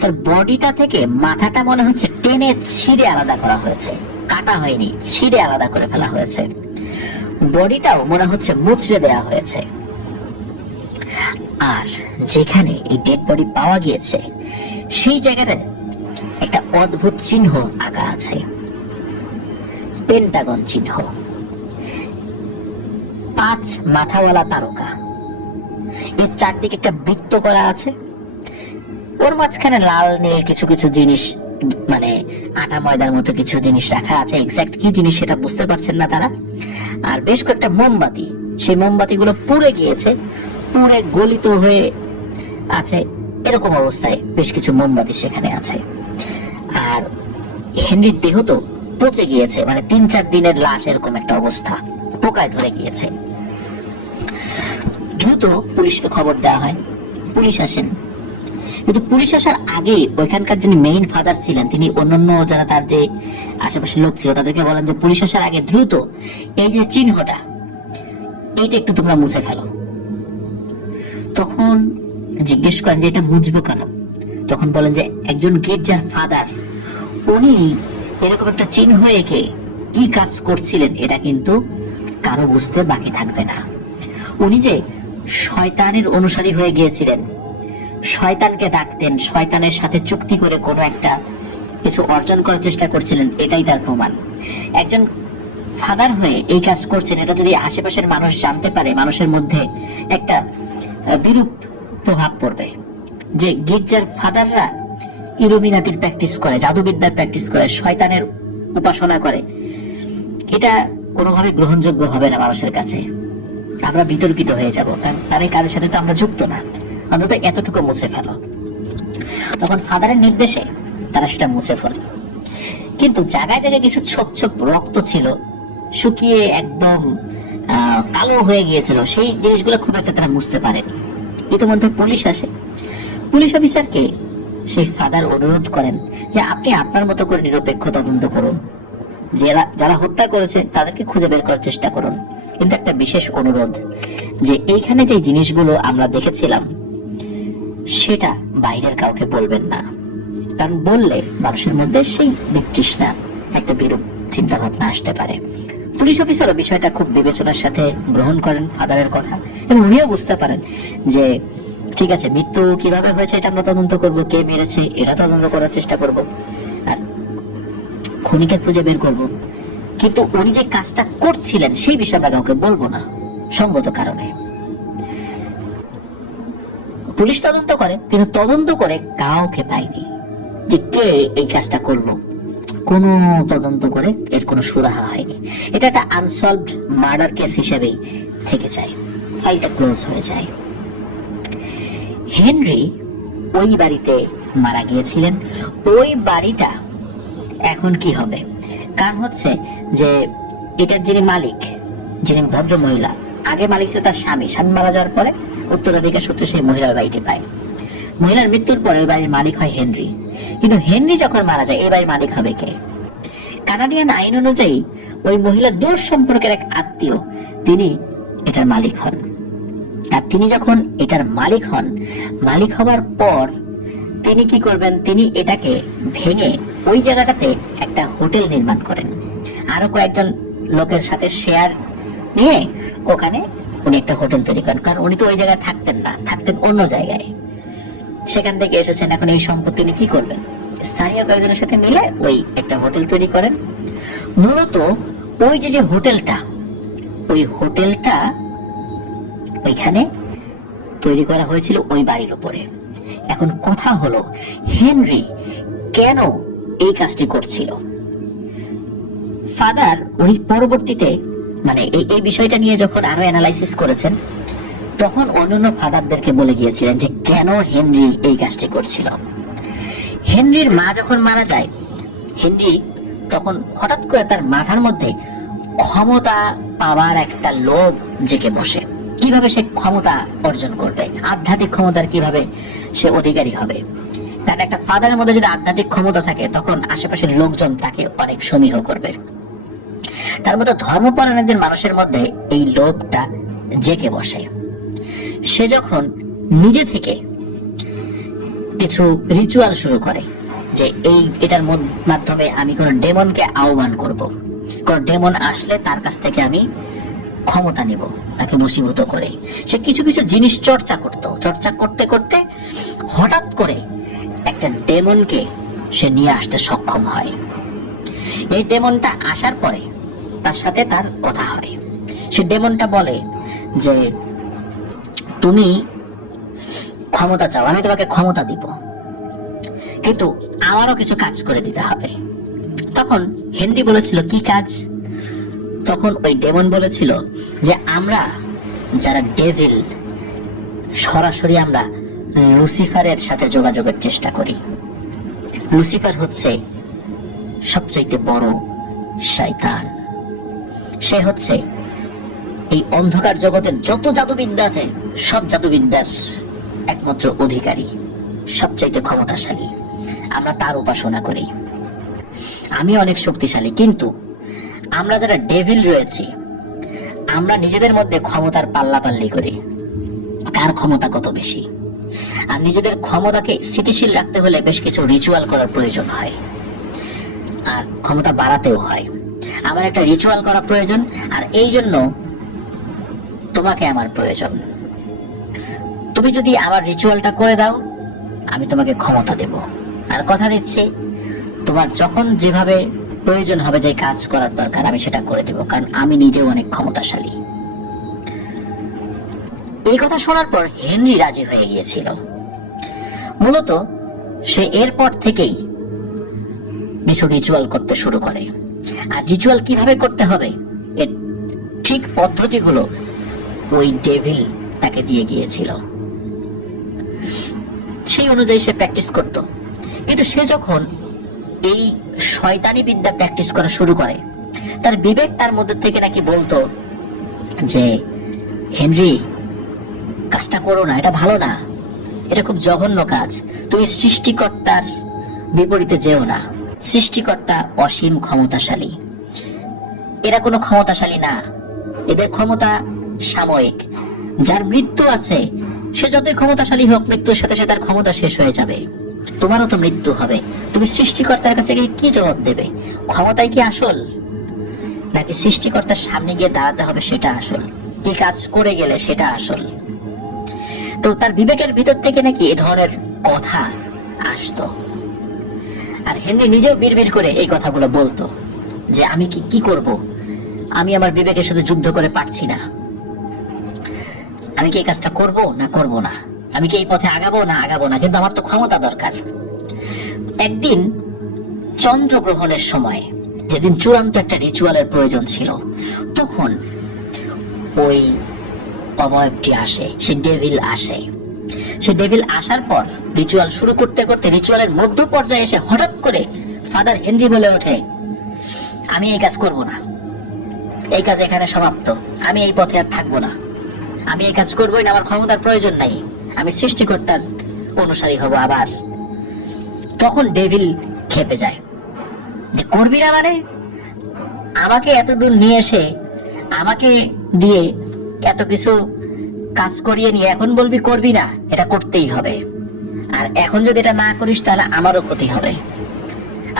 তার বডিটা থেকে মাথাটা মনে হচ্ছে টেনে ছিঁড়ে আলাদা করা হয়েছে, কাটা হয়নি, ছিঁড়ে আলাদা করে ফেলা হয়েছে। বডিটাও মনে হচ্ছে মুচড়ে দেওয়া হয়েছে। আর যেখানে এই ডেড বডি পাওয়া গিয়েছে সেই জায়গাটায় একটা অদ্ভুত চিহ্ন আঁকা আছে, পেন্টাগন চিহ্ন, 5 মাথাওয়ালা তারকা। এর চারদিকে একটা বৃত্ত করা আছে, ওর মাঝখানে লাল নীল কিছু কিছু জিনিস, আটা ময়দার মতো কিছু জিনিস রাখা আছে। এক্সাক্ট কি জিনিস সেটা বুঝতে পারছেন না তারা। আর বেশ কয়েকটা মোমবাতি, সেই মোমবাতিগুলো পুড়ে গিয়েছে, পুড়ে গলিত হয়ে আছে, এরকম অবস্থায় বেশ কিছু মোমবাতি সেখানে আছে। আর হেনরির দেহ তো পচে গিয়েছে, 3-4 দিনের লাশ, এরকম একটা অবস্থা, পোকায় ধরে গিয়েছে। দ্রুত পুলিশকে খবর দেওয়া হয়, পুলিশ আসেন। কিন্তু পুলিশ আসার আগে ওইখানকার যিনি মেইন ফাদার ছিলেন, তিনি অন্যান্য যারা তার যে আশেপাশের লোক ছিল তাদেরকে বলেন যে পুলিশ আসার আগে দ্রুত এই যে চিহ্নটা, এইটা একটু তোমরা মুছে ফেলো। তখন জিজ্ঞেস করেন যে এটা মুছবো কেন? তখন বলেন যে একজন গির্জার ফাদার, উনি এরকম একটা চিহ্ন এঁকে কি কাজ করছিলেন এটা কিন্তু কারো বুঝতে বাকি থাকবে না। উনি যে শয়তানের অনুসারী হয়ে গিয়েছিলেন, শয়তানকে ডাকতেন, শয়তানের সাথে চুক্তি করে কোনো একটা কিছু অর্জন করার চেষ্টা করছিলেন, এটাই তার প্রমাণ। একজন ফাদার হয়ে এই কাজ করছেন, এটা যদি আশেপাশের মানুষ জানতে পারে, মানুষের মধ্যে একটা বিরূপ প্রভাব পড়বে। যে গির্জার ফাদাররা ইলুমিনাতির প্র্যাকটিস করে, জাদুবিদ্যার প্র্যাকটিস করে, শয়তানের উপাসনা করে, এটা কোনোভাবে গ্রহণযোগ্য হবে না মানুষের কাছে। আমরা বিতর্কিত হয়ে যাব, কারণ তার এই কাজের সাথে তো আমরা যুক্ত না, অন্তত এতটুকু মুছে ফেলো। তখন ফাদারের নির্দেশে তারা সেটা মুছে ফেলে, কিন্তু জায়গায় জায়গায় কিছু ছোপ ছোপ রক্ত ছিল, শুকিয়ে একদম কালো হয়ে গিয়েছিল। সেই জিনিসগুলো খুব একটা তারা বুঝতে পারেনি। ইতিমধ্যে পুলিশ আসে, পুলিশ অফিসারকে সেই ফাদার অনুরোধ করেন যে আপনি আপনার মতো করে নিরপেক্ষ তদন্ত করুন, যারা হত্যা করেছে তাদেরকে খুঁজে বের করার চেষ্টা করুন, কিন্তু একটা বিশেষ অনুরোধ যে এইখানে যে জিনিসগুলো আমরা দেখেছিলাম সেটা বাইরের কাউকে বলবেন না, কারণ বললে মানুষের মধ্যে সেই বিতৃষ্ণা, একটা বিরূপ চিন্তা ভাবনা আসতে পারে। পুলিশ অফিসারও বিষয়টা খুব বিবেচনার সাথে গ্রহণ করেন ফাদারের কথা, এবং উনিও বুঝতে পারেন যে ঠিক আছে, মৃত্যু কিভাবে হয়েছে এটা আমরা তদন্ত করব, কে মেরেছে এটা তদন্ত করার চেষ্টা করব, আর খুনিকে খুঁজে বের করব, কিন্তু উনি যে কাজটা করছিলেন সেই বিষয়ে আমরা কাউকে বলবো না সঙ্গত কারণে। পুলিশ তদন্ত করে, কিন্তু তদন্ত করে কাউকে পায়নি যে কে এই কাজটা করলো, কোন তদন্ত করে এর কোনো সুরাহা হয়নি। এটা একটা আনসলভড মার্ডার কেস হিসেবেই থেকে যায়, ফাইলটা ক্লোজ হয়ে যায়। হেনরি ওই বাড়িতে মারা গিয়েছিলেন, ওই বাড়িটা এখন কি হবে? কারণ হচ্ছে যে এটার যিনি মালিক, যিনি ভদ্র মহিলা, আগে মালিক ছিল তার স্বামী, স্বামী মারা যাওয়ার পরে উত্তরাধিকার সূত্রে সেই মহিলার বাড়িটি পায়। মহিলার মৃত্যুর পরে ওই বাড়ির মালিক হয় হেনরি, কিন্তু হেনরি যখন মারা যায় এই বাড়ির মালিক হবে কে? কানাডিয়ান আইন অনুযায়ী ওই মহিলা দূর সম্পর্কের এক আত্মীয়, তিনি এটার মালিক হন। আর তিনি যখন এটার মালিক হন, মালিক হবার পর তিনি কি করবেন? তিনি এটাকে ভেঙে ওই জায়গাটাতে একটা হোটেল নির্মাণ করেন, আরো কয়েকজন লোকের সাথে শেয়ার নিয়ে ওখানে উনি একটা হোটেল তৈরি করেন, কারণ উনি তো ওই জায়গায় থাকতেন না, থাকতেন অন্য জায়গায়, সেখান থেকে এসেছেন। এখন এই সম্পত্তি উনি কি করবেন? স্থানীয় কয়েকজনের সাথে মিলে ওই একটা হোটেল তৈরি করেন। মূলত ওই যে হোটেলটা, ওই হোটেলটা ওইখানে তৈরি করা হয়েছিল ওই বাড়ির উপরে। এখন কথা হলো, হেনরি কেন এই কাজটি করছিল? ফাদার উনি পরবর্তীতে মানে এই বিষয়টা নিয়ে যখন আরো অ্যানালাইসিস করেছেন, তখন অন্যান্য ফাদারদেরকে বলে গিয়েছিলেন যে কেন হেনরি এই কাজটি করছিল। হেনরির মা যখন মারা যায়, হেনরি তখন হঠাৎ করে তার মাথার মধ্যে ক্ষমতা পাওয়ার একটা লোভ জেগে বসে। কিভাবে সে ক্ষমতা অর্জন করবে, আধ্যাত্মিক ক্ষমতার কিভাবে সে অধিকারী হবে। কারণ একটা ফাদারের মধ্যে যদি আধ্যাত্মিক ক্ষমতা থাকে, তখন আশেপাশের লোকজন তাকে অনেক সমীহ করবে। তার মতো ধর্মপরায়ণ একজন মানুষের মধ্যে এই লোভটা জেগে বসে। সে যখন নিজে থেকে কিছু রিচুয়াল শুরু করে যে এটার মাধ্যমে আমি কোন ডেমনকে আহ্বান করব, কোন ডেমন আসলে তার কাছ থেকে আমি ক্ষমতা নিব, তাকে বশীভূত করে সে কিছু কিছু জিনিস চর্চা করতে করতে হঠাৎ করে একটা ডেমনকে সে নিয়ে আসতে সক্ষম হয়। এই ডেমনটা আসার পরে তার সাথে তার কথা হয়। সে ডেমনটা বলে যে তুমি ক্ষমতা চাও, আমি তোমাকে ক্ষমতা দিব, কিন্তু আমারও কিছু কাজ করে দিতে হবে। তখন হেনরি বলেছিল কি কাজ? তখন ওই ডেমন বলেছিল যে আমরা যারা ডেভিল, সরাসরি আমরা লুসিফারের সাথে যোগাযোগের চেষ্টা করি। লুসিফার হচ্ছে সবচাইতে বড় শয়তান, সে হচ্ছে এই অন্ধকার জগতের যত জাদুবিদ্যা আছে সব জাদুবিদ্যার একমাত্র অধিকারী, সবচাইতে ক্ষমতাশালী। আমরা তার উপাসনা করি। আমি অনেক শক্তিশালী, কিন্তু আমরা যারা ডেভিল রয়েছি, আমরা নিজেদের মধ্যে ক্ষমতার পাল্লাপাল্লি করি, কার ক্ষমতা কত বেশি। আর নিজেদের ক্ষমতাকে স্থিতিশীল রাখতে হলে বেশ কিছু রিচুয়াল করার প্রয়োজন হয়, আর ক্ষমতা বাড়াতেও হয়। আমার একটা রিচুয়াল করা প্রয়োজন, আর এই জন্য তোমাকে আমার প্রয়োজন। তুমি যদি আমার রিচুয়ালটা করে দাও, আমি তোমাকে ক্ষমতা দেব, আর কথা দিচ্ছি তোমার যখন যেভাবে প্রয়োজন হবে, যে কাজ করার দরকার আমি সেটা করে দেব, কারণ আমি নিজেও অনেক ক্ষমতাশালী। এই কথা শোনার পর হেনরি রাজি হয়ে গিয়েছিল। মূলত সে এরপর থেকেই কিছু রিচুয়াল করতে শুরু করে। আর রিচুয়াল কিভাবে করতে হবে এর ঠিক পদ্ধতি হলো ওই ডেভিল তাকে দিয়ে গিয়েছিল, সেই অনুযায়ী সে প্র্যাকটিস করত। কিন্তু সে যখন এই শয়তানি বিদ্যা প্র্যাকটিস করা শুরু করে, তার বিবেক তার মধ্যে থেকে নাকি বলতো যে হেনরি, কাজটা করো না, এটা ভালো না, এটা খুব জঘন্য কাজ, তুমি সৃষ্টিকর্তার বিপরীতে যেও না, সৃষ্টিকর্তা অসীম ক্ষমতাশালী, এরা কোনো ক্ষমতাশালী না, এদের ক্ষমতা সাময়িক, যার মৃত্যু আছে সে যতই ক্ষমতাশালী হোক, মৃত্যুর সাথে সাথে তার ক্ষমতা শেষ হয়ে যাবে, তোমারও তো মৃত্যু হবে, তুমি সৃষ্টিকর্তার কাছে গিয়ে কি জবাব দেবে? ক্ষমতাই কি আসল, নাকি সৃষ্টিকর্তার সামনে গিয়ে দাঁড়াতে হবে সেটা আসল, কি কাজ করে গেলে সেটা আসল? তো তার বিবেকের ভিতর থেকে নাকি এ ধরনের কথা আসতো। আর হেনরি নিজেও বিড়বিড় করে এই কথাগুলো বলতো যে আমি কি করব, আমি আমার বিবেকের সাথে যুদ্ধ করে পারছি না, আমি কি এই কাজটা করব না করব না, আমি কি এই পথে আগাবো না আগাবো না, কিন্তু আমার তো ক্ষমতা দরকার। একদিন চন্দ্রগ্রহণের সময়, যেদিন চূড়ান্ত একটা রিচুয়ালের প্রয়োজন ছিল, তখন ওই অবয়বটি আসে, সে ডেভিল আসে। সে ডেভিল আসার পর রিচুয়াল শুরু করতে করতে রিচুয়ালের মধ্য পর্যায়ে এসে হঠাৎ করে ফাদার হেনরি বলে ওঠে, আমি এই কাজ করব না, এই কাজ এখানে সমাপ্ত, আমি এই পথে আর থাকবো না, আমি এই কাজ করবোই না, আমার ক্ষমতার প্রয়োজন নাই, আমি সৃষ্টিকর্তার অনুসারী হব আবার। তখন ডেভিল খেপে যায় যে করবি না মানে, আমাকে এত দূর নিয়ে এসে আমাকে দিয়ে এত কিছু কাজ করিয়ে নিয়ে এখন বলবি করবি না, এটা করতেই হবে, আর এখন যদি এটা না করিস তাহলে আমারও ক্ষতি হবে,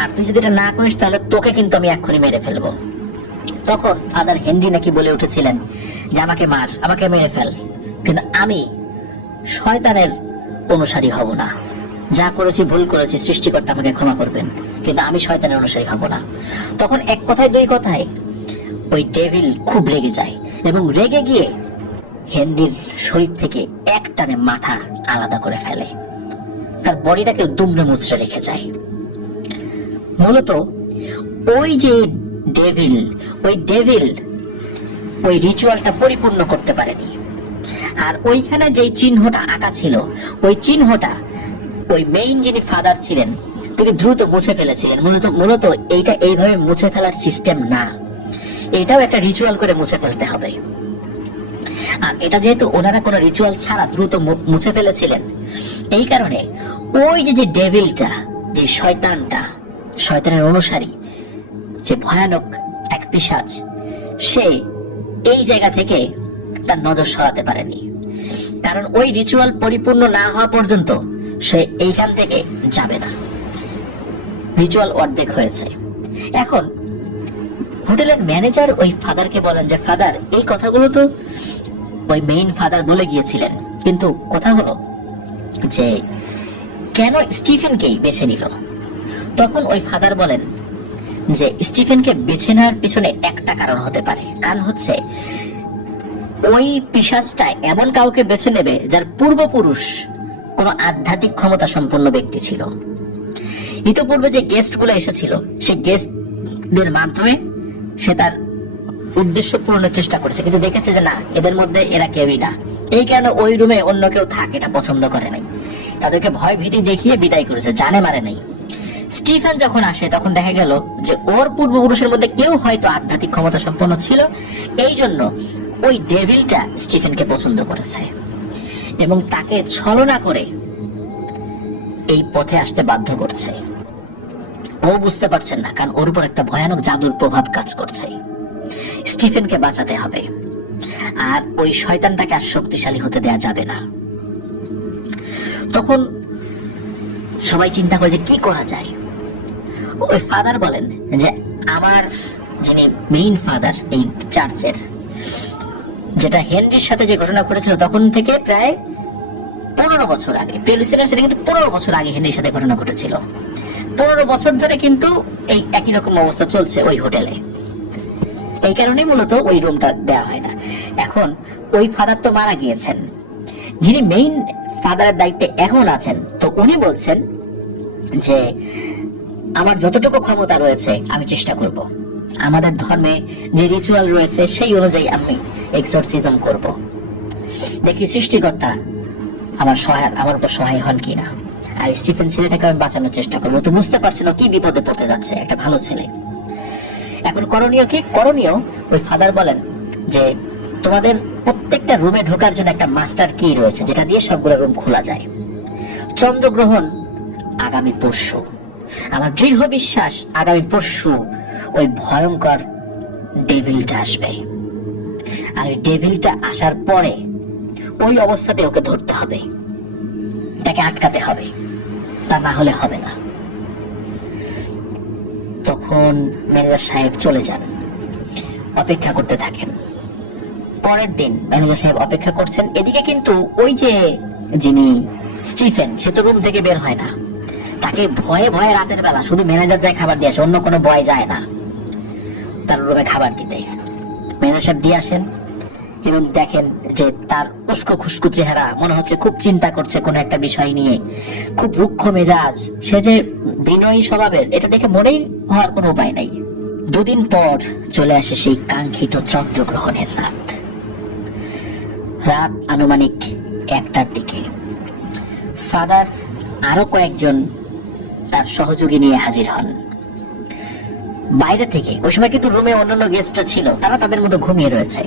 আর তুই যদি এটা না করিস তাহলে তোকে কিন্তু আমি এক্ষুনি মেরে ফেলবো। তখন ফাদার হেনরি নাকি বলে উঠেছিলেন যে আমাকে মার, আমাকে মেরে ফেল, কিন্তু আমি শয়তানের অনুসারী হব না, যা করেছি ভুল করেছি, সৃষ্টিকর্তা আমাকে ক্ষমা করবেন, কিন্তু আমি শয়তানের অনুসারী হব না। তখন এক কথায় দুই কথায় ওই ডেভিল খুব রেগে যায় এবং রেগে গিয়ে হেনরির শরীর থেকে এক টানে মাথা আলাদা করে ফেলে, তার বডিটাকে দুমড়ে মুচড়ে রেখে যায়। মূলত ওই যে ডেভিল, ওই রিচুয়ালটা পরিপূর্ণ করতে পারেনি, আর ওইখানে যে চিহ্নটা আঁকা ছিল, ওই চিহ্নটা ওই মেইন যিনি ফাদার ছিলেন তিনি দ্রুত মুছে ফেলেছিলেন। মূলত এইটা এইভাবে মুছে ফেলার সিস্টেম না, এটাও একটা রিচুয়াল করে মুছে ফেলতে হবে। আর এটা যেহেতু ওনারা কোনো রিচুয়াল ছাড়া দ্রুত মুছে ফেলেছিলেন, এই কারণে ওই যে ডেভিলটা, যে শয়তানটা, শয়তানের অনুসারী, যে ভয়ানক এক পিশাচ, সে এই জায়গা থেকে তার নজর সরাতে পারেনি, কারণ ওই রিচুয়াল পরিপূর্ণ না হওয়া পর্যন্ত সে এইখান থেকে যাবে না, রিচুয়াল অর্ধেক হয়েছে। এখন হোটেলের ম্যানেজার ওই ফাদারকে বলেন যে ফাদার, এই কথাগুলো তো ওই মেইন ফাদার বলে গিয়েছিলেন, কিন্তু কথা হলো যে কেন স্টিফেনকেই বেছে নিল? তখন ওই ফাদার বলেন যে স্টিফেনকে বেছে নেওয়ার পিছনে একটা কারণ হতে পারে, কারণ হচ্ছে ওই পিশাচটা এমন কাউকে বেছে নেবে যার পূর্বপুরুষ কোনো আধ্যাত্মিক ক্ষমতা সম্পন্ন ব্যক্তি ছিল। ইতোপূর্বে যে গেস্টগুলো এসেছিল, সে গেস্টদের মাধ্যমে সে তার উদ্দেশ্য পূরণের চেষ্টা করেছে, কিন্তু দেখেছে যে না, এদের মধ্যে এরা কেউই না, এই কারণে ওই রুমে অন্য কেউ থাকে এটা পছন্দ করে নাই, তাদেরকে ভয় ভীতি দেখিয়ে বিদায় করেছে, জানে মারে নাই। স্টিফেন যখন আসে তখন দেখা গেল যে ওর পূর্বপুরুষের মধ্যে কেউ হয়তো আধ্যাত্মিক ক্ষমতা সম্পন্ন ছিল, এই জন্য ওই ডেভিলটা স্টিফেনকে পছন্দ করেছে এবং তাকে ছলনা করে এই পথে আসতে বাধ্য করছে। ও বুঝতে পারছেন না, কারণ ওর উপর একটা ভয়ানক জাদুর প্রভাব কাজ করছে। স্টিফেনকে বাঁচাতে হবে, আর ওই শয়তানটাকে আর শক্তিশালী হতে দেয়া যাবে না। তখন সবাই চিন্তা করে যে কি করা যায়। ওই ফাদার বলেন যে আমার যিনি মেইন ফাদার এই চার্চের, যেটা হেনরির সাথে যে ঘটনা ঘটেছিল তখন থেকে প্রায় 15 বছর আগে, কিন্তু 15 বছর আগে হেনরির সাথে ঘটনা ঘটেছিল। 15 বছর ধরে কিন্তু এই একই রকম অবস্থা চলছে ওই হোটেলে, এই কারণেই মূলত ওই রুমটা দেওয়া হয় না। এখন ওই ফাদার তো মারা গিয়েছেন, যিনি মেইন ফাদারের দায়িত্বে এখন আছেন, তো উনি বলছেন যে আমার যতটুকু ক্ষমতা রয়েছে আমি চেষ্টা করব, আমাদের ধর্মে যে রিচুয়াল রয়েছে সেই অনুযায়ী আমি এক্সরসিজম করব, দেখি সৃষ্টিকর্তা আমার উপর সহায় হন কিনা। আর স্টিফেন ছেলেটাকে আমি বাঁচানোর চেষ্টা করবো। তো বুঝতে পারছে না কি বিপদে পড়তে যাচ্ছে, একটা ভালো ছেলে। এখন করণীয় কি? করণীয় ওই ফাদার বলেন যে তোমাদের প্রত্যেকটা রুমে ঢোকার জন্য একটা মাস্টার কি রয়েছে, যেটা দিয়ে সবগুলো রুম খোলা যায়। চন্দ্রগ্রহণ আগামী পরশু, আমার দৃঢ় বিশ্বাস আগামী পরশু ওই ভয়ঙ্কর ডেভিলটা আসবে। আর ওই ডেভিলটা আসার পরে ওই অবস্থাতে ওকে ধরতে হবে, তাকে আটকাতে হবে, তা না হলে হবে না। তখন ম্যানেজার সাহেব চলে যান, অপেক্ষা করতে থাকেন। পরের দিন ম্যানেজার সাহেব অপেক্ষা করছেন, এদিকে কিন্তু ওই যে যিনি স্টিফেন, সে তো রুম থেকে বের হয় না। তাকে ভয়ে ভয়ে রাতের বেলা শুধু ম্যানেজার যায় খাবার দিয়ে আসে, অন্য কোনো বয় যায় না তার রুমে খাবার দিতে। ম্যানেজার সাহেব দিয়ে আসেন এবং দেখেন যে তার উস্কো খুস্কো চেহারা, মনে হচ্ছে খুব চিন্তা করছে কোন একটা বিষয় নিয়ে, খুব রুক্ষ মেজাজ, সে যে বিনয়ী স্বভাবের, এটা দেখে মনেই হওয়ার কোনো উপায় নাই। দুদিন পর চলে আসে সেই কাঙ্ক্ষিত চন্দ্রগ্রহণের রাত। রাত আনুমানিক 1টার দিকে ফাদার আরো কয়েকজন তার সহযোগী নিয়ে হাজির হন বাইরে থেকে। ওই সময় কিন্তু রুমে অন্যান্য গেস্টরা ছিল, তারা তাদের মতো ঘুমিয়ে রয়েছে।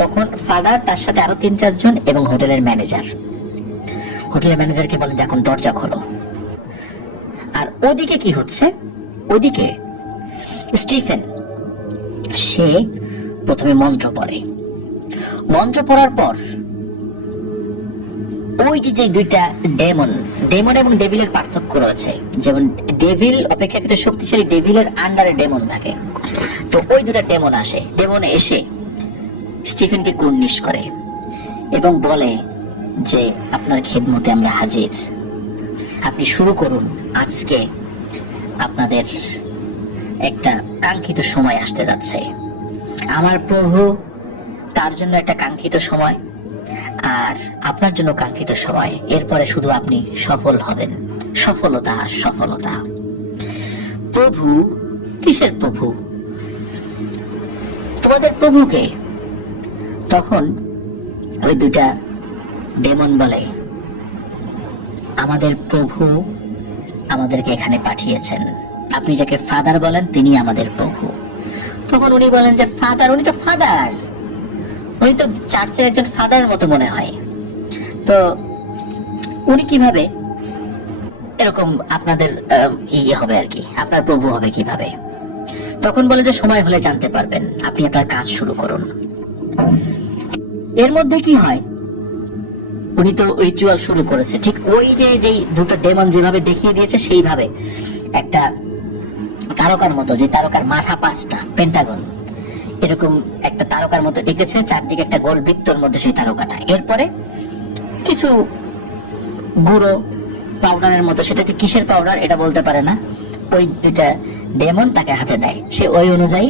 তখন ফাদার, তার সাথে আরো 3-4 জন এবং হোটেলের ম্যানেজারকে বলেন যে এখন দরজা খোলো। আর ওদিকে কি হচ্ছে? ওদিকে স্টিফেন সে প্রথমে মন্ত্র পড়ে। মন্ত্র পড়ার পর ওই যে দুইটা ডেমন এবং ডেভিলের পার্থক্য রয়েছে, যেমন ডেভিল অপেক্ষাকৃত শক্তিশালী, ডেভিলের আন্ডারে ডেমন থাকে। তো ওই দুটা ডেমন এসে স্টিফেনকে কুর্নিশ করে এবং বলে যে আপনার খেদমতে আমরা হাজির, আপনি শুরু করুন। আজকে আপনাদের একটা কাঙ্ক্ষিত সময় আসতে যাচ্ছে, আমার প্রভু তার জন্য একটা কাঙ্ক্ষিত সময়, আর আপনার জন্য কাঙ্ক্ষিত সময়। এরপরে শুধু আপনি সফল হবেন, সফলতা সফলতা। প্রভু? কিসের প্রভু? তোমাদের প্রভুকে? তখন ওই দুটা ডেমন বলে আমাদের প্রভু আমাদেরকে এখানে পাঠিয়েছেন, আপনি যাকে ফাদার বলেন তিনি আমাদের প্রভু। তখন উনি বলেন যে ফাদার? উনি তো ফাদার, উনি তো চার্চের একজন ফাদারের মতো মনে হয়, তো উনি কিভাবে এরকম আপনাদের ইয়ে হবে আর কি, আপনার প্রভু হবে কিভাবে? তখন বলে যে সময় হলে জানতে পারবেন, আপনি আপনার কাজ শুরু করুন। এর মধ্যে কি হয়, উনি তো রিচুয়াল শুরু করেছে, ঠিক ওই যে যেই দুটো ডেমন যেভাবে দেখিয়ে দিয়েছে সেইভাবে একটা তারকার মতো, যে তারকার মাথা 5টা, পেন্টাগন এরকম একটা তারকার মতো এঁকেছে, চারদিকে একটা গোল বৃত্তর মধ্যে সেই তারকাটা। এরপরে কিছু গুঁড়ো পাউডারের মতো, সেটা কিসের পাউডার এটা বলতে পারে না, ওই দুইটা ডেমন তাকে হাতে দেয়। সে ওই অনুযায়ী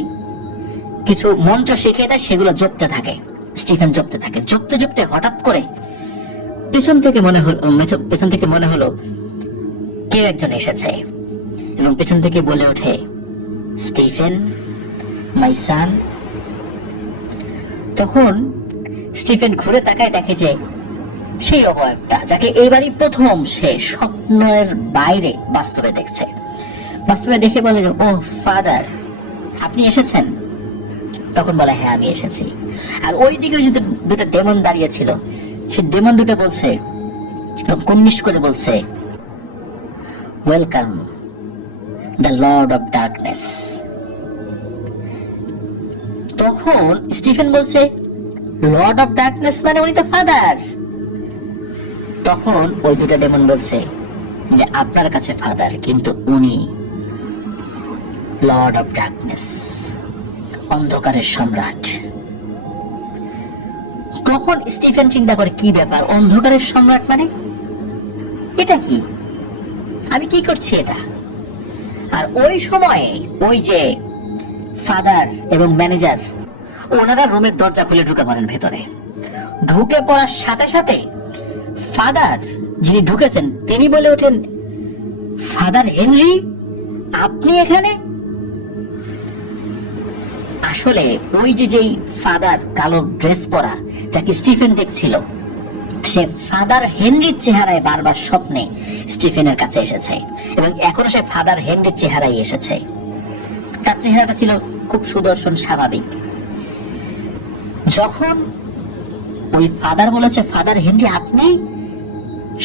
কিছু মন্ত্র শিখিয়ে দেয়, সেগুলো জপতে থাকে। স্টিফেন জপতে থাকে, জপতে হঠাৎ করে পেছন থেকে মনে হলো কেউ একজন এসেছে এবং পেছন থেকে বলে ওঠে, স্টিফেন, মাই সান। তখন স্টিফেন ঘুরে তাকায়, দেখে যে সেই অবয়বটা যাকে এইবারই প্রথম সে স্বপ্নের বাইরে বাস্তবে দেখছে। বাস্তবে দেখে বলে, ও ফাদার, আপনি এসেছেন? তখন বলে, হ্যাঁ আমি এসেছি। আর ওই দিকে দুটো ডেমন দাঁড়িয়ে ছিল, সে ডেমন দুটো বলছে, কুর্নিশ করে বলছে, welcome the Lord of darkness. তখন স্টিফেন বলছে, লর্ড অফ ডার্কনেস মানে উনি তো ফাদার। তখন ওই দুটো ডেমন বলছে যে আপনার কাছে ফাদার, কিন্তু উনি লর্ড অফ ডার্কনেস, অন্ধকারের সম্রাট। তখন স্টিফেন চিন্তা করে, কি ব্যাপার, অন্ধকারের সম্রাট মানে এটা কি, আমি কি করছি এটা? আর ওই সময়ে ওই যে ফাদার এবং ম্যানেজার ওনারা রুমের দরজা খুলে ঢুকে পড়েন ভেতরে। ঢুকে পড়ার সাথে সাথে ফাদার যিনি ঢুকেছেন তিনি বলে ওঠেন, ফাদার হেনরি, আপনি এখানে? আসলে ওই যেই ফাদার কালো ড্রেস পরা যাকে স্টিফেন দেখছিল, সে ফাদার হেনরির চেহারায় বারবার স্বপ্নে স্টিফেনের কাছে এসেছে এবং এখনো সে ফাদার হেনরির চেহারায় এসেছে। তার চেহারাটা ছিল খুব সুদর্শন, স্বাভাবিক। যখন ওই ফাদার বলেছে, ফাদার হেনরি আপনি,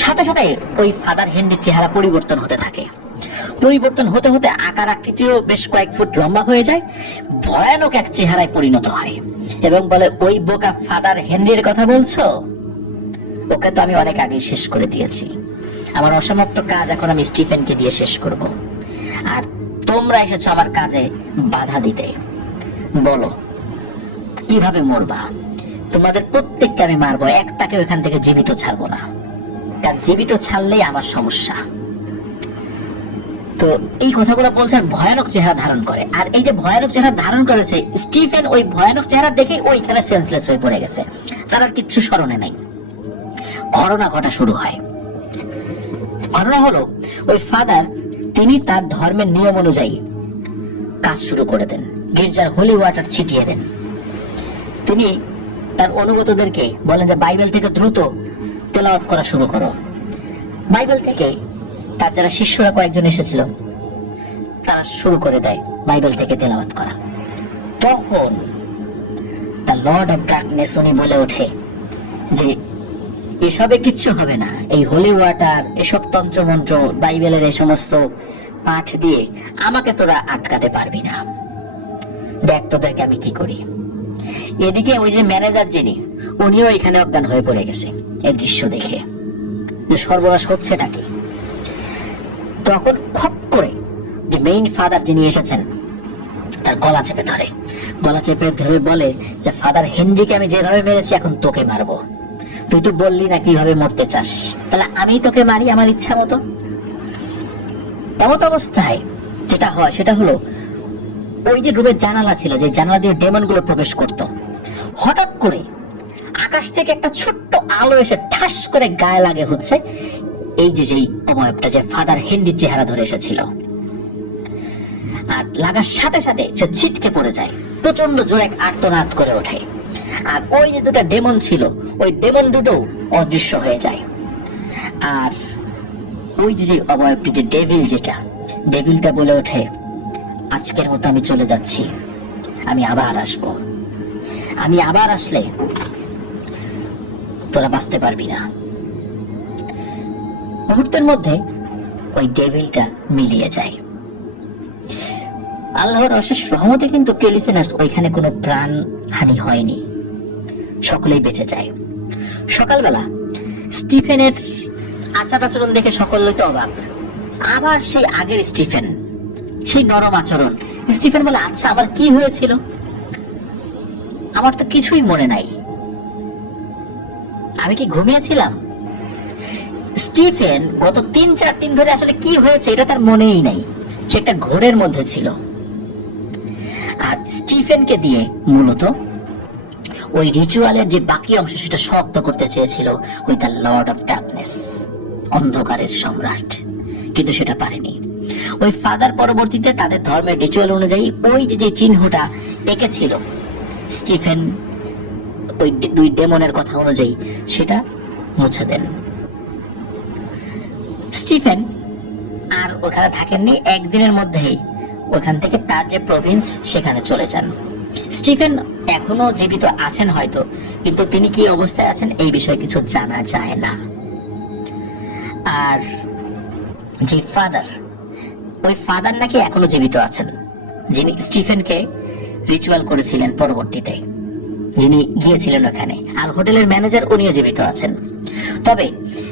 সাথে সাথে ওই ফাদার হেনরির চেহারা পরিবর্তন হতে থাকে। পরিবর্তন হতে হতে আকার আকৃতিও বেশ কয়েক ফুট লম্বা হয়ে যায়, ভয়ানক এক চেহারায় পরিণত হয় এবং বলে, ওই বোকা ফাদার হেনরির কথা বলছো? ওকে তো আমি অনেক আগে শেষ করে দিয়েছি। আমার অসমাপ্ত কাজ এখন আমি স্টিফেনকে দিয়ে শেষ করব, আর তোমরা এসেছো আমার কাজে বাধা দিতে। বলো কিভাবে মরবা? তোমাদের প্রত্যেককে আমি মারবো, একটাকে এখান থেকে জীবিত ছাড়বো না, কারণ জীবিত ছাড়লেই আমার সমস্যা। তো এই কথাগুলো বলছে আর ভয়ানক চেহারা ধারণ করে। আর এই যে ভয়ানক চেহারা ধারণ করেছে স্টিফেন, ওই ভয়ানক চেহারা দেখে ওইখানে সেন্সলেস হয়ে পড়ে গেছে, তার আর কিচ্ছু স্মরণে নাই। ঘটনা ঘটা শুরু হয়। ঘটনা হলো, ওই ফাদার তিনি তার ধর্মের নিয়ম অনুযায়ী কাজ শুরু করে দেন, গির্জার হোলি ওয়াটার ছিটিয়ে দেন। তিনি তার অনুগতদেরকে বলেন যে বাইবেল থেকে দ্রুত তেলাওয়াত করা শুরু করো। বাইবেল থেকে তার যারা শিষ্যরা কয়েকজন এসেছিল তারা শুরু করে দেয় বাইবেল থেকে তেলাওয়াত করা। তখন দ্য লর্ড অফ ডার্কনেস উনি বলে ওঠে যে এসবে কিচ্ছু হবে না, এই হোলি ওয়াটার, এসব তন্ত্রমন্ত্র, বাইবেলের এই সমস্ত পাঠ দিয়ে আমাকে তোরা আটকাতে পারবি না, দেখ তোদেরকে আমি কি করি। এদিকে ওই যে ম্যানেজার যিনি, উনিও এখানে অজ্ঞান হয়ে পড়ে গেছে এই দৃশ্য দেখে, যে সর্বনাশ হচ্ছেটা কি। তখন খপ করে যে মেইন ফাদার যিনি এসেছেন তার গলা চেপে ধরে, গলা চেপে ধরে বলে যে ফাদার হেনরিকে আমি যেভাবে মেরেছি এখন তোকে মারবো, তুই তো বললি না কিভাবে মরতে চাস, তাহলে আমি তোকে মারি আমার ইচ্ছা মতো। এমত অবস্থায় যেটা হয় সেটা হলো, ওই যে রুমের জানালা ছিল, যে জানালা দিয়ে ডেমন গুলো প্রবেশ করত, হঠাৎ করে আকাশ থেকে একটা ছোট্ট আলো এসে ঠাস করে গায়ে লাগে হচ্ছে এই যেই অবয়বটা, যে ফাদার হেনরির চেহারা ধরে এসেছিল। আর লাগার সাথে সাথে সে ছিটকে পড়ে যায়, প্রচন্ড জোরে আর্তনাদ করে ওঠে। আর ওই যে দুটো ডেমন ছিল, ওই ডেমন দুটো অদৃশ্য হয়ে যায়। আর ওই যে অবয়বটি, যে ডেভিল, যেটা ডেভিলটা বলে ওঠে, আজকের মতো আমি চলে যাচ্ছি, আমি আবার আসবো, আমি আবার আসলে তোরা বাঁচতে পারবি না। মুহূর্তের মধ্যে ওই ডেভিলটা মিলিয়ে যায়। আল্লাহর অশেষ রহমতে কিন্তু প্রিয় লিসেনার্স, ওইখানে কোনো প্রাণ হানি হয়নি, সকলেই বেঁচে যায়। সকালবেলা স্টিফেনের আচার আচরণ দেখে সকলেই তো অবাক, আবার সেই আগের স্টিফেন, সেই নরম আচরণ। স্টিফেন বলে, আচ্ছা আমার কি হয়েছিল? আমার তো কিছুই মনে নাই, আমি কি ঘুমিয়েছিলাম? স্টিফেন গত 3-4 দিন ধরে আসলে কি হয়েছে এটা তার মনেই নাই, সে একটা ঘোরের মধ্যে ছিল। আর স্টিফেনকে দিয়ে মূলত ওই রিচুয়ালের যে বাকি অংশ সেটা শক্ত করতে চেয়েছিল ওই দ্য লর্ড অফ ডার্কনেস, অন্ধকারের সম্রাট, কিন্তু সেটা পারেনি। ওই ফাদার পরবর্তীতে তাদের ধর্মের রিচুয়াল অনুযায়ী ওই যে চিহ্নটা এঁকেছিল স্টিফেন ওই দুই ডেমনের কথা অনুযায়ী, সেটা মুছে দেন। স্টিফেন আর ওখানে থাকেননি, একদিনের মধ্যেই ওখান থেকে তার যে প্রভিন্স সেখানে চলে যান। স্টিফেন এখনো জীবিত আছেন হয়তো, কিন্তু তিনি কি অবস্থায় আছেন এই বিষয়ে কিছু জানা যায় না। আর যে ফাদার, ওই ফাদার নাকি এখনো জীবিত আছেন, যিনি স্টিফেনকে রিচুয়াল করেছিলেন পরবর্তীতে, যিনি গিয়েছিলেন ওখানে। আর হোটেলের ম্যানেজার, উনিও জীবিত আছেন। তবে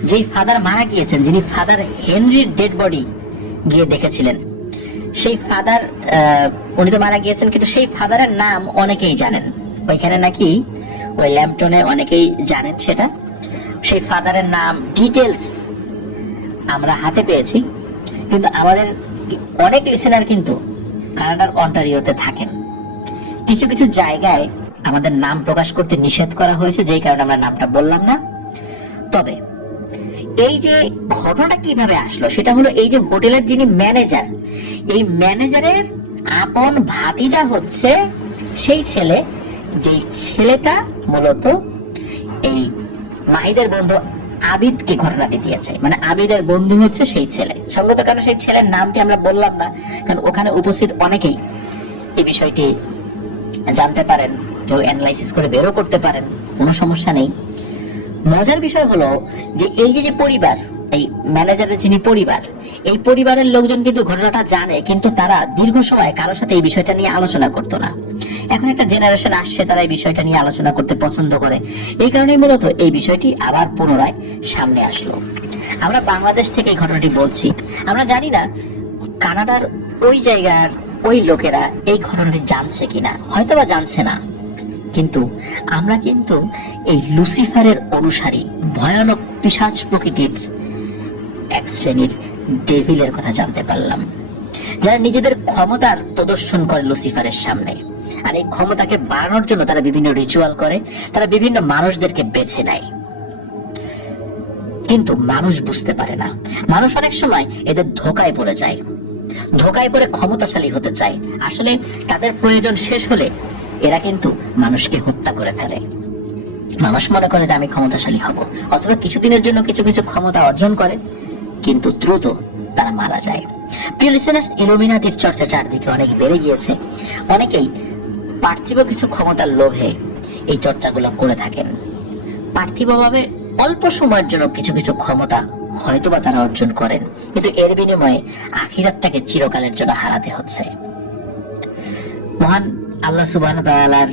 যেই ফাদার মারা গিয়েছেন, যিনি ফাদার হেনরির ডেড বডি গিয়ে দেখেছিলেন, সেই ফাদার উনি তো মারা গিয়েছেন, কিন্তু সেই ফাদারের নাম অনেকেই জানেন ওইখানে, নাকি ওই ল্যাম্পটনে অনেকেই জানেন সেটা। সেই ফাদারের নাম ডিটেলস আমরা হাতে পেয়েছি, কিন্তু আমাদের অনেক লিসেনার কিন্তু কানাডার অন্টারিওতে থাকেন। কিছু কিছু জায়গায় আমাদের নাম প্রকাশ করতে নিষেধ করা হয়েছে, যেই কারণে আমরা নামটা বললাম না। তবে এই যে ঘটনাটা কিভাবে আসলো সেটা হলো, এই যে হোটেলের যিনি ম্যানেজার, এই ম্যানেজারের আপন ভাতিজা হচ্ছে সেই ছেলে, যেই ছেলেটা মূলত এই মাহিদের বন্ধু আবিদকে ঘটনাটি দিয়েছে। মানে আবিদের বন্ধু হচ্ছে সেই ছেলে। সঙ্গত কারণে সেই ছেলের নামটি আমরা বললাম না, কারণ ওখানে উপস্থিত অনেকেই এই বিষয়টি জানতে পারেন, কেউ অ্যানালাইসিস করে বেরও করতে পারেন, কোনো সমস্যা নেই। মজার বিষয় হলো যে এই যে পরিবার, এই ম্যানেজারের যিনি পরিবার, এই পরিবারের লোকজন কিন্তু ঘটনাটা জানে, কিন্তু তারা দীর্ঘ সময় কারোর সাথে এই বিষয়টা নিয়ে আলোচনা করতো না। এখন একটা জেনারেশন আসছে, তারা এই বিষয়টা নিয়ে আলোচনা করতে পছন্দ করে। এই কারণেই মূলত এই বিষয়টি আবার পুনরায় সামনে আসলো। আমরা বাংলাদেশ থেকে এই ঘটনাটি বলছি, আমরা জানি না কানাডার ওই জায়গার ওই লোকেরা এই ঘটনাটি জানছে কিনা, হয়তোবা জানছে না। কিন্তু আমরা কিন্তু এই লুসিফারের অনুসারী ভয়ানক পিশাচ প্রকৃতির এক শ্রেণীর ডেভিলের কথা জানতে পারলাম, যারা নিজেদের ক্ষমতার প্রদর্শন করে লুসিফারের সামনে। আর এই ক্ষমতাকে বাড়ানোর জন্য তারা বিভিন্ন রিচুয়াল করে, তারা বিভিন্ন মানুষদেরকে বেছে নেয়। কিন্তু মানুষ বুঝতে পারে না, মানুষ অনেক সময় এদের ধোকায় পড়ে যায়, ধোকায় পড়ে ক্ষমতাশালী হতে চায়। আসলে তাদের প্রয়োজন শেষ হলে এরা কিন্তু মানুষকে হত্যা করে ফেলে। মানুষ মনে করে যে আমি ক্ষমতাশালী হব, অথবা কিছুদিনের জন্য কিছু কিছু ক্ষমতা অর্জন করে, কিন্তু দ্রুত তারা মারা যায়। প্রিয় লিসেনার্স, ইলুমিনাতির চর্চা চারদিকে অনেক বেড়ে গিয়েছে। অনেকেই পার্থিব কিছু ক্ষমতার লোভে এই চর্চাগুলো করে থাকেন। পার্থিবভাবে অল্প সময়ের জন্য কিছু কিছু ক্ষমতা হয়তোবা তারা অর্জন করেন, কিন্তু এর বিনিময়ে আখিরাতটাকে চিরকালের জন্য হারাতে হচ্ছে। মহান আল্লাহ সুবহানাহু ওয়া তাআলার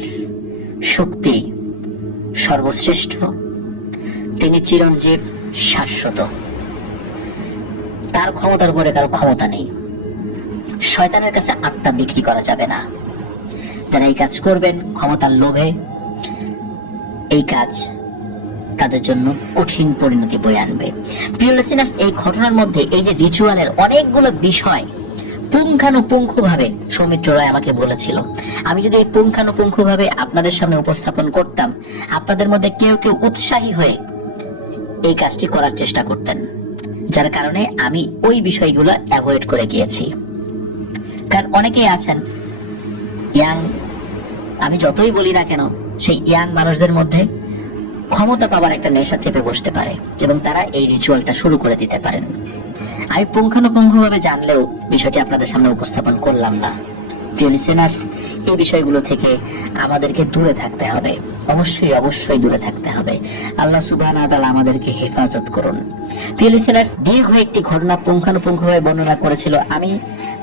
শক্তি সর্বশ্রেষ্ঠ, তিনি চিরঞ্জীব, শাশ্বত, তার ক্ষমতার উপরে কারো ক্ষমতা নেই। শয়তানের কাছে আত্মা বিক্রি করা যাবে না। যারা এই কাজ করবেন ক্ষমতার লোভে, এই কাজ তাদের জন্য কঠিন পরিণতি বয়ে আনবে। প্রিয় লিসেনার্স, এই ঘটনার মধ্যে এই যে রিচুয়ালের অনেকগুলো বিষয় পুঙ্খানুপুঙ্খভাবে সৌমিত্র রায় আমাকে বলেছিল। আমি যদি পুঙ্খানুপুঙ্খভাবে আপনাদের সামনে উপস্থাপন করতাম, আপনাদের মধ্যে কেউ কেউ উৎসাহী হয়ে এই কাজটি করার চেষ্টা করতেন, যার কারণে আমি ওই বিষয়গুলো অ্যাভয়েড করে গিয়েছি। কারণ অনেকেই আছেন ইয়াং, আমি যতই বলি না কেন, সেই ইয়াং মানুষদের মধ্যে ক্ষমতা পাওয়ার একটা নেশা চেপে বসতে পারে এবং তারা এই রিচুয়ালটা শুরু করে দিতে পারেন। আমি পুঙ্খানুপুঙ্খভাবে জানলেও বিষয়টি আপনাদের সামনে উপস্থাপন করলাম না। প্রিয় লিসেনার্স, এই বিষয়গুলো থেকে আমাদেরকে দূরে থাকতে হবে, অবশ্যই অবশ্যই দূরে থাকতে হবে। আল্লাহ সুবহানাহু ওয়া তাআলা আমাদেরকে হেফাজত করুন। প্রিয় লিসেনার্স, দীর্ঘ একটি ঘটনা পুঙ্খানুপুঙ্খভাবে বর্ণনা করেছিল, আমি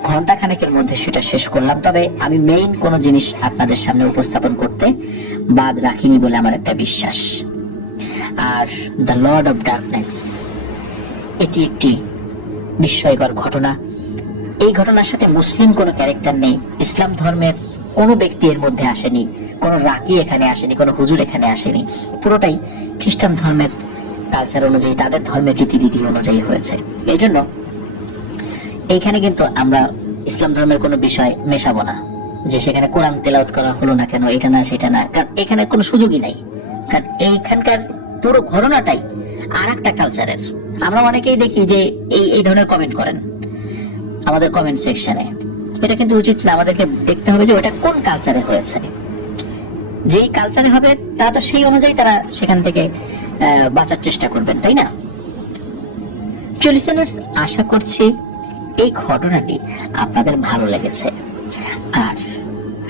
ঘন্টাখানেকের মধ্যে সেটা শেষ করলাম। তবে আমি মেইন কোনো জিনিস আপনাদের সামনে উপস্থাপন করতে বাদ রাখিনি বলে আমার একটা বিশ্বাস। Are the Lord of darkness, এটি একটি বিস্ময়কর ঘটনা। এই ঘটনার সাথে মুসলিম কোনো ক্যারেক্টার নেই, ইসলাম ধর্মের কোনো ব্যক্তি এর মধ্যে আসেনি, কোনো রাকি এখানে আসেনি, কোনো হুজুর এখানে আসেনি। পুরোটাই খ্রিস্টান ধর্মের কালচার অনুযায়ী, তাদের ধর্মের রীতিনীতি অনুযায়ী হয়েছে। এই জন্য এইখানে কিন্তু আমরা ইসলাম ধর্মের কোনো বিষয় মেশাবো না, যে সেখানে কোরআন তেলাওয়াত করা হলো না কেন, এটা না সেটা না, কারণ এখানে কোনো সুযোগই নাই। কারণ এইখানকার পুরো ঘটনাটাই আর একটা কালচারের। আমরা অনেকেই দেখি যে এই ধরনের কমেন্ট করেন আমাদের কমেন্ট সেকশনে, এটা কিন্তু উচিত না। আমাদেরকে দেখতে হবে যে ওটা কোন কালচারে হয়েছে। যেই কালচারে হবে তা তো সেই অনুযায়ী তারা সেখান থেকে বাঁচার চেষ্টা করবেন, তাই না? প্রিয় লিসেনার্স, আশা করছি এই ঘটনাটি আপনাদের ভালো লেগেছে। আর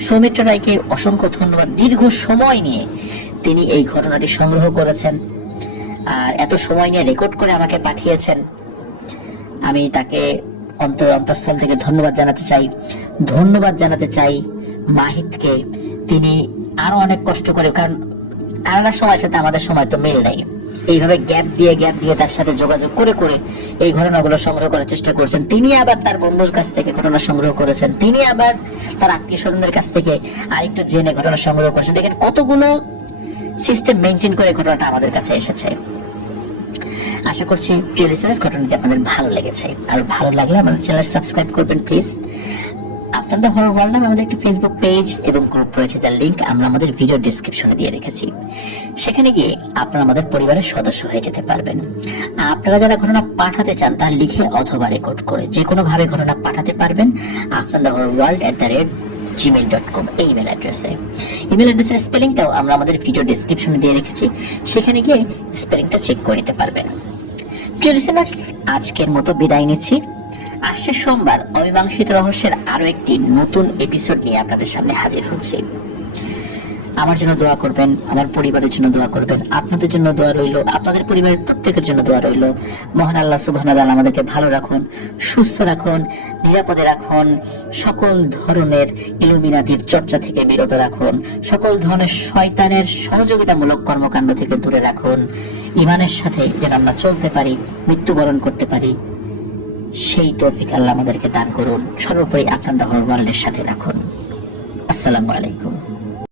সৌমিত্র রায়কে অসংখ্য ধন্যবাদ, দীর্ঘ সময় নিয়ে তিনি এই ঘটনাটি সংগ্রহ করেছেন আর এত সময় নিয়ে রেকর্ড করে আমাকে পাঠিয়েছেন। আমি তাকে অন্তঃস্থল থেকে ধন্যবাদ জানাতে চাই। ধন্যবাদ জানাতে চাই মাহিদকে, তিনি আরো অনেক কষ্ট করে, কারণ কানাডার সময়ের সাথে আমাদের সময় তো মিল নেই, এইভাবে গ্যাপ দিয়ে তার সাথে যোগাযোগ করে করে এই ঘটনাগুলো সংগ্রহ করার চেষ্টা করছেন। তিনি আবার তার বন্ধুর কাছ থেকে ঘটনা সংগ্রহ করেছেন, তিনি আবার তার আত্মীয় স্বজনদের কাছ থেকে আরেকটু জেনে ঘটনা সংগ্রহ করেছেন। দেখেন কতগুলো সিস্টেম মেনটেন করে ঘটনাটা আমাদের কাছে এসেছে। আশা করছি প্রিয় লিসেনার্স, ঘটনাটি আপনাদের ভালো লেগেছে। আর ভালো লাগলে আমাদের চ্যানেল সাবস্ক্রাইব করবেন please. After the horror world নামে আমাদের একটি ফেসবুক পেজ এবং গ্রুপ রয়েছে, যার লিংক আমরা আমাদের ভিডিও ডেসক্রিপশনে দিয়ে রেখেছি। সেখানে গিয়ে আপনারা আমাদের পরিবারের সদস্য হয়ে যেতে পারবেন। আপনারা যারা ঘটনা পাঠাতে চান তা লিখে অথবা রেকর্ড করে যে কোনো ভাবে ঘটনা পাঠাতে পারবেন afterthehorrorworld@gmail.com এই ইমেল অ্যাড্রেসে। ইমেল অ্যাড্রেসের স্পেলিংটাও আমরা আমাদের ভিডিও ডেসক্রিপশনে দিয়ে রেখেছি, সেখানে গিয়ে স্পেলিংটা চেক করে নিতে পারবেন। প্রিয় লিসেনার্স, আজকের মতো বিদায় নিচ্ছি। আসছে সোমবার অমীমাংসিত রহস্যের আরো একটি নতুন এপিসোড নিয়ে আপনাদের সামনে হাজির হচ্ছি। আমার জন্য দোয়া করবেন, আমার পরিবারের জন্য দোয়া করবেন, আপনাদের জন্য দোয়া রইল, আপনাদের পরিবারের প্রত্যেকের জন্য দোয়া রইল। মহান আল্লাহ সুবহানাহু ওয়া তাআলা আমাদেরকে ভালো রাখুন, সুস্থ রাখুন, নিরাপদে রাখুন, সকল ধরনের ইলুমিনাতির চর্চা থেকে বিরত রাখুন, সকল ধরনের শয়তানের সহযোগিতামূলক কর্মকাণ্ড থেকে দূরে রাখুন। ঈমানের সাথে যেন আমরা চলতে পারি, মৃত্যুবরণ করতে পারি, সেই তৌফিক আল্লাহ আমাদেরকে দান করুন। সর্বোপরি আফটার দ্য হরর ওয়ার্ল্ডের সাথে রাখুন। আসসালামু আলাইকুম।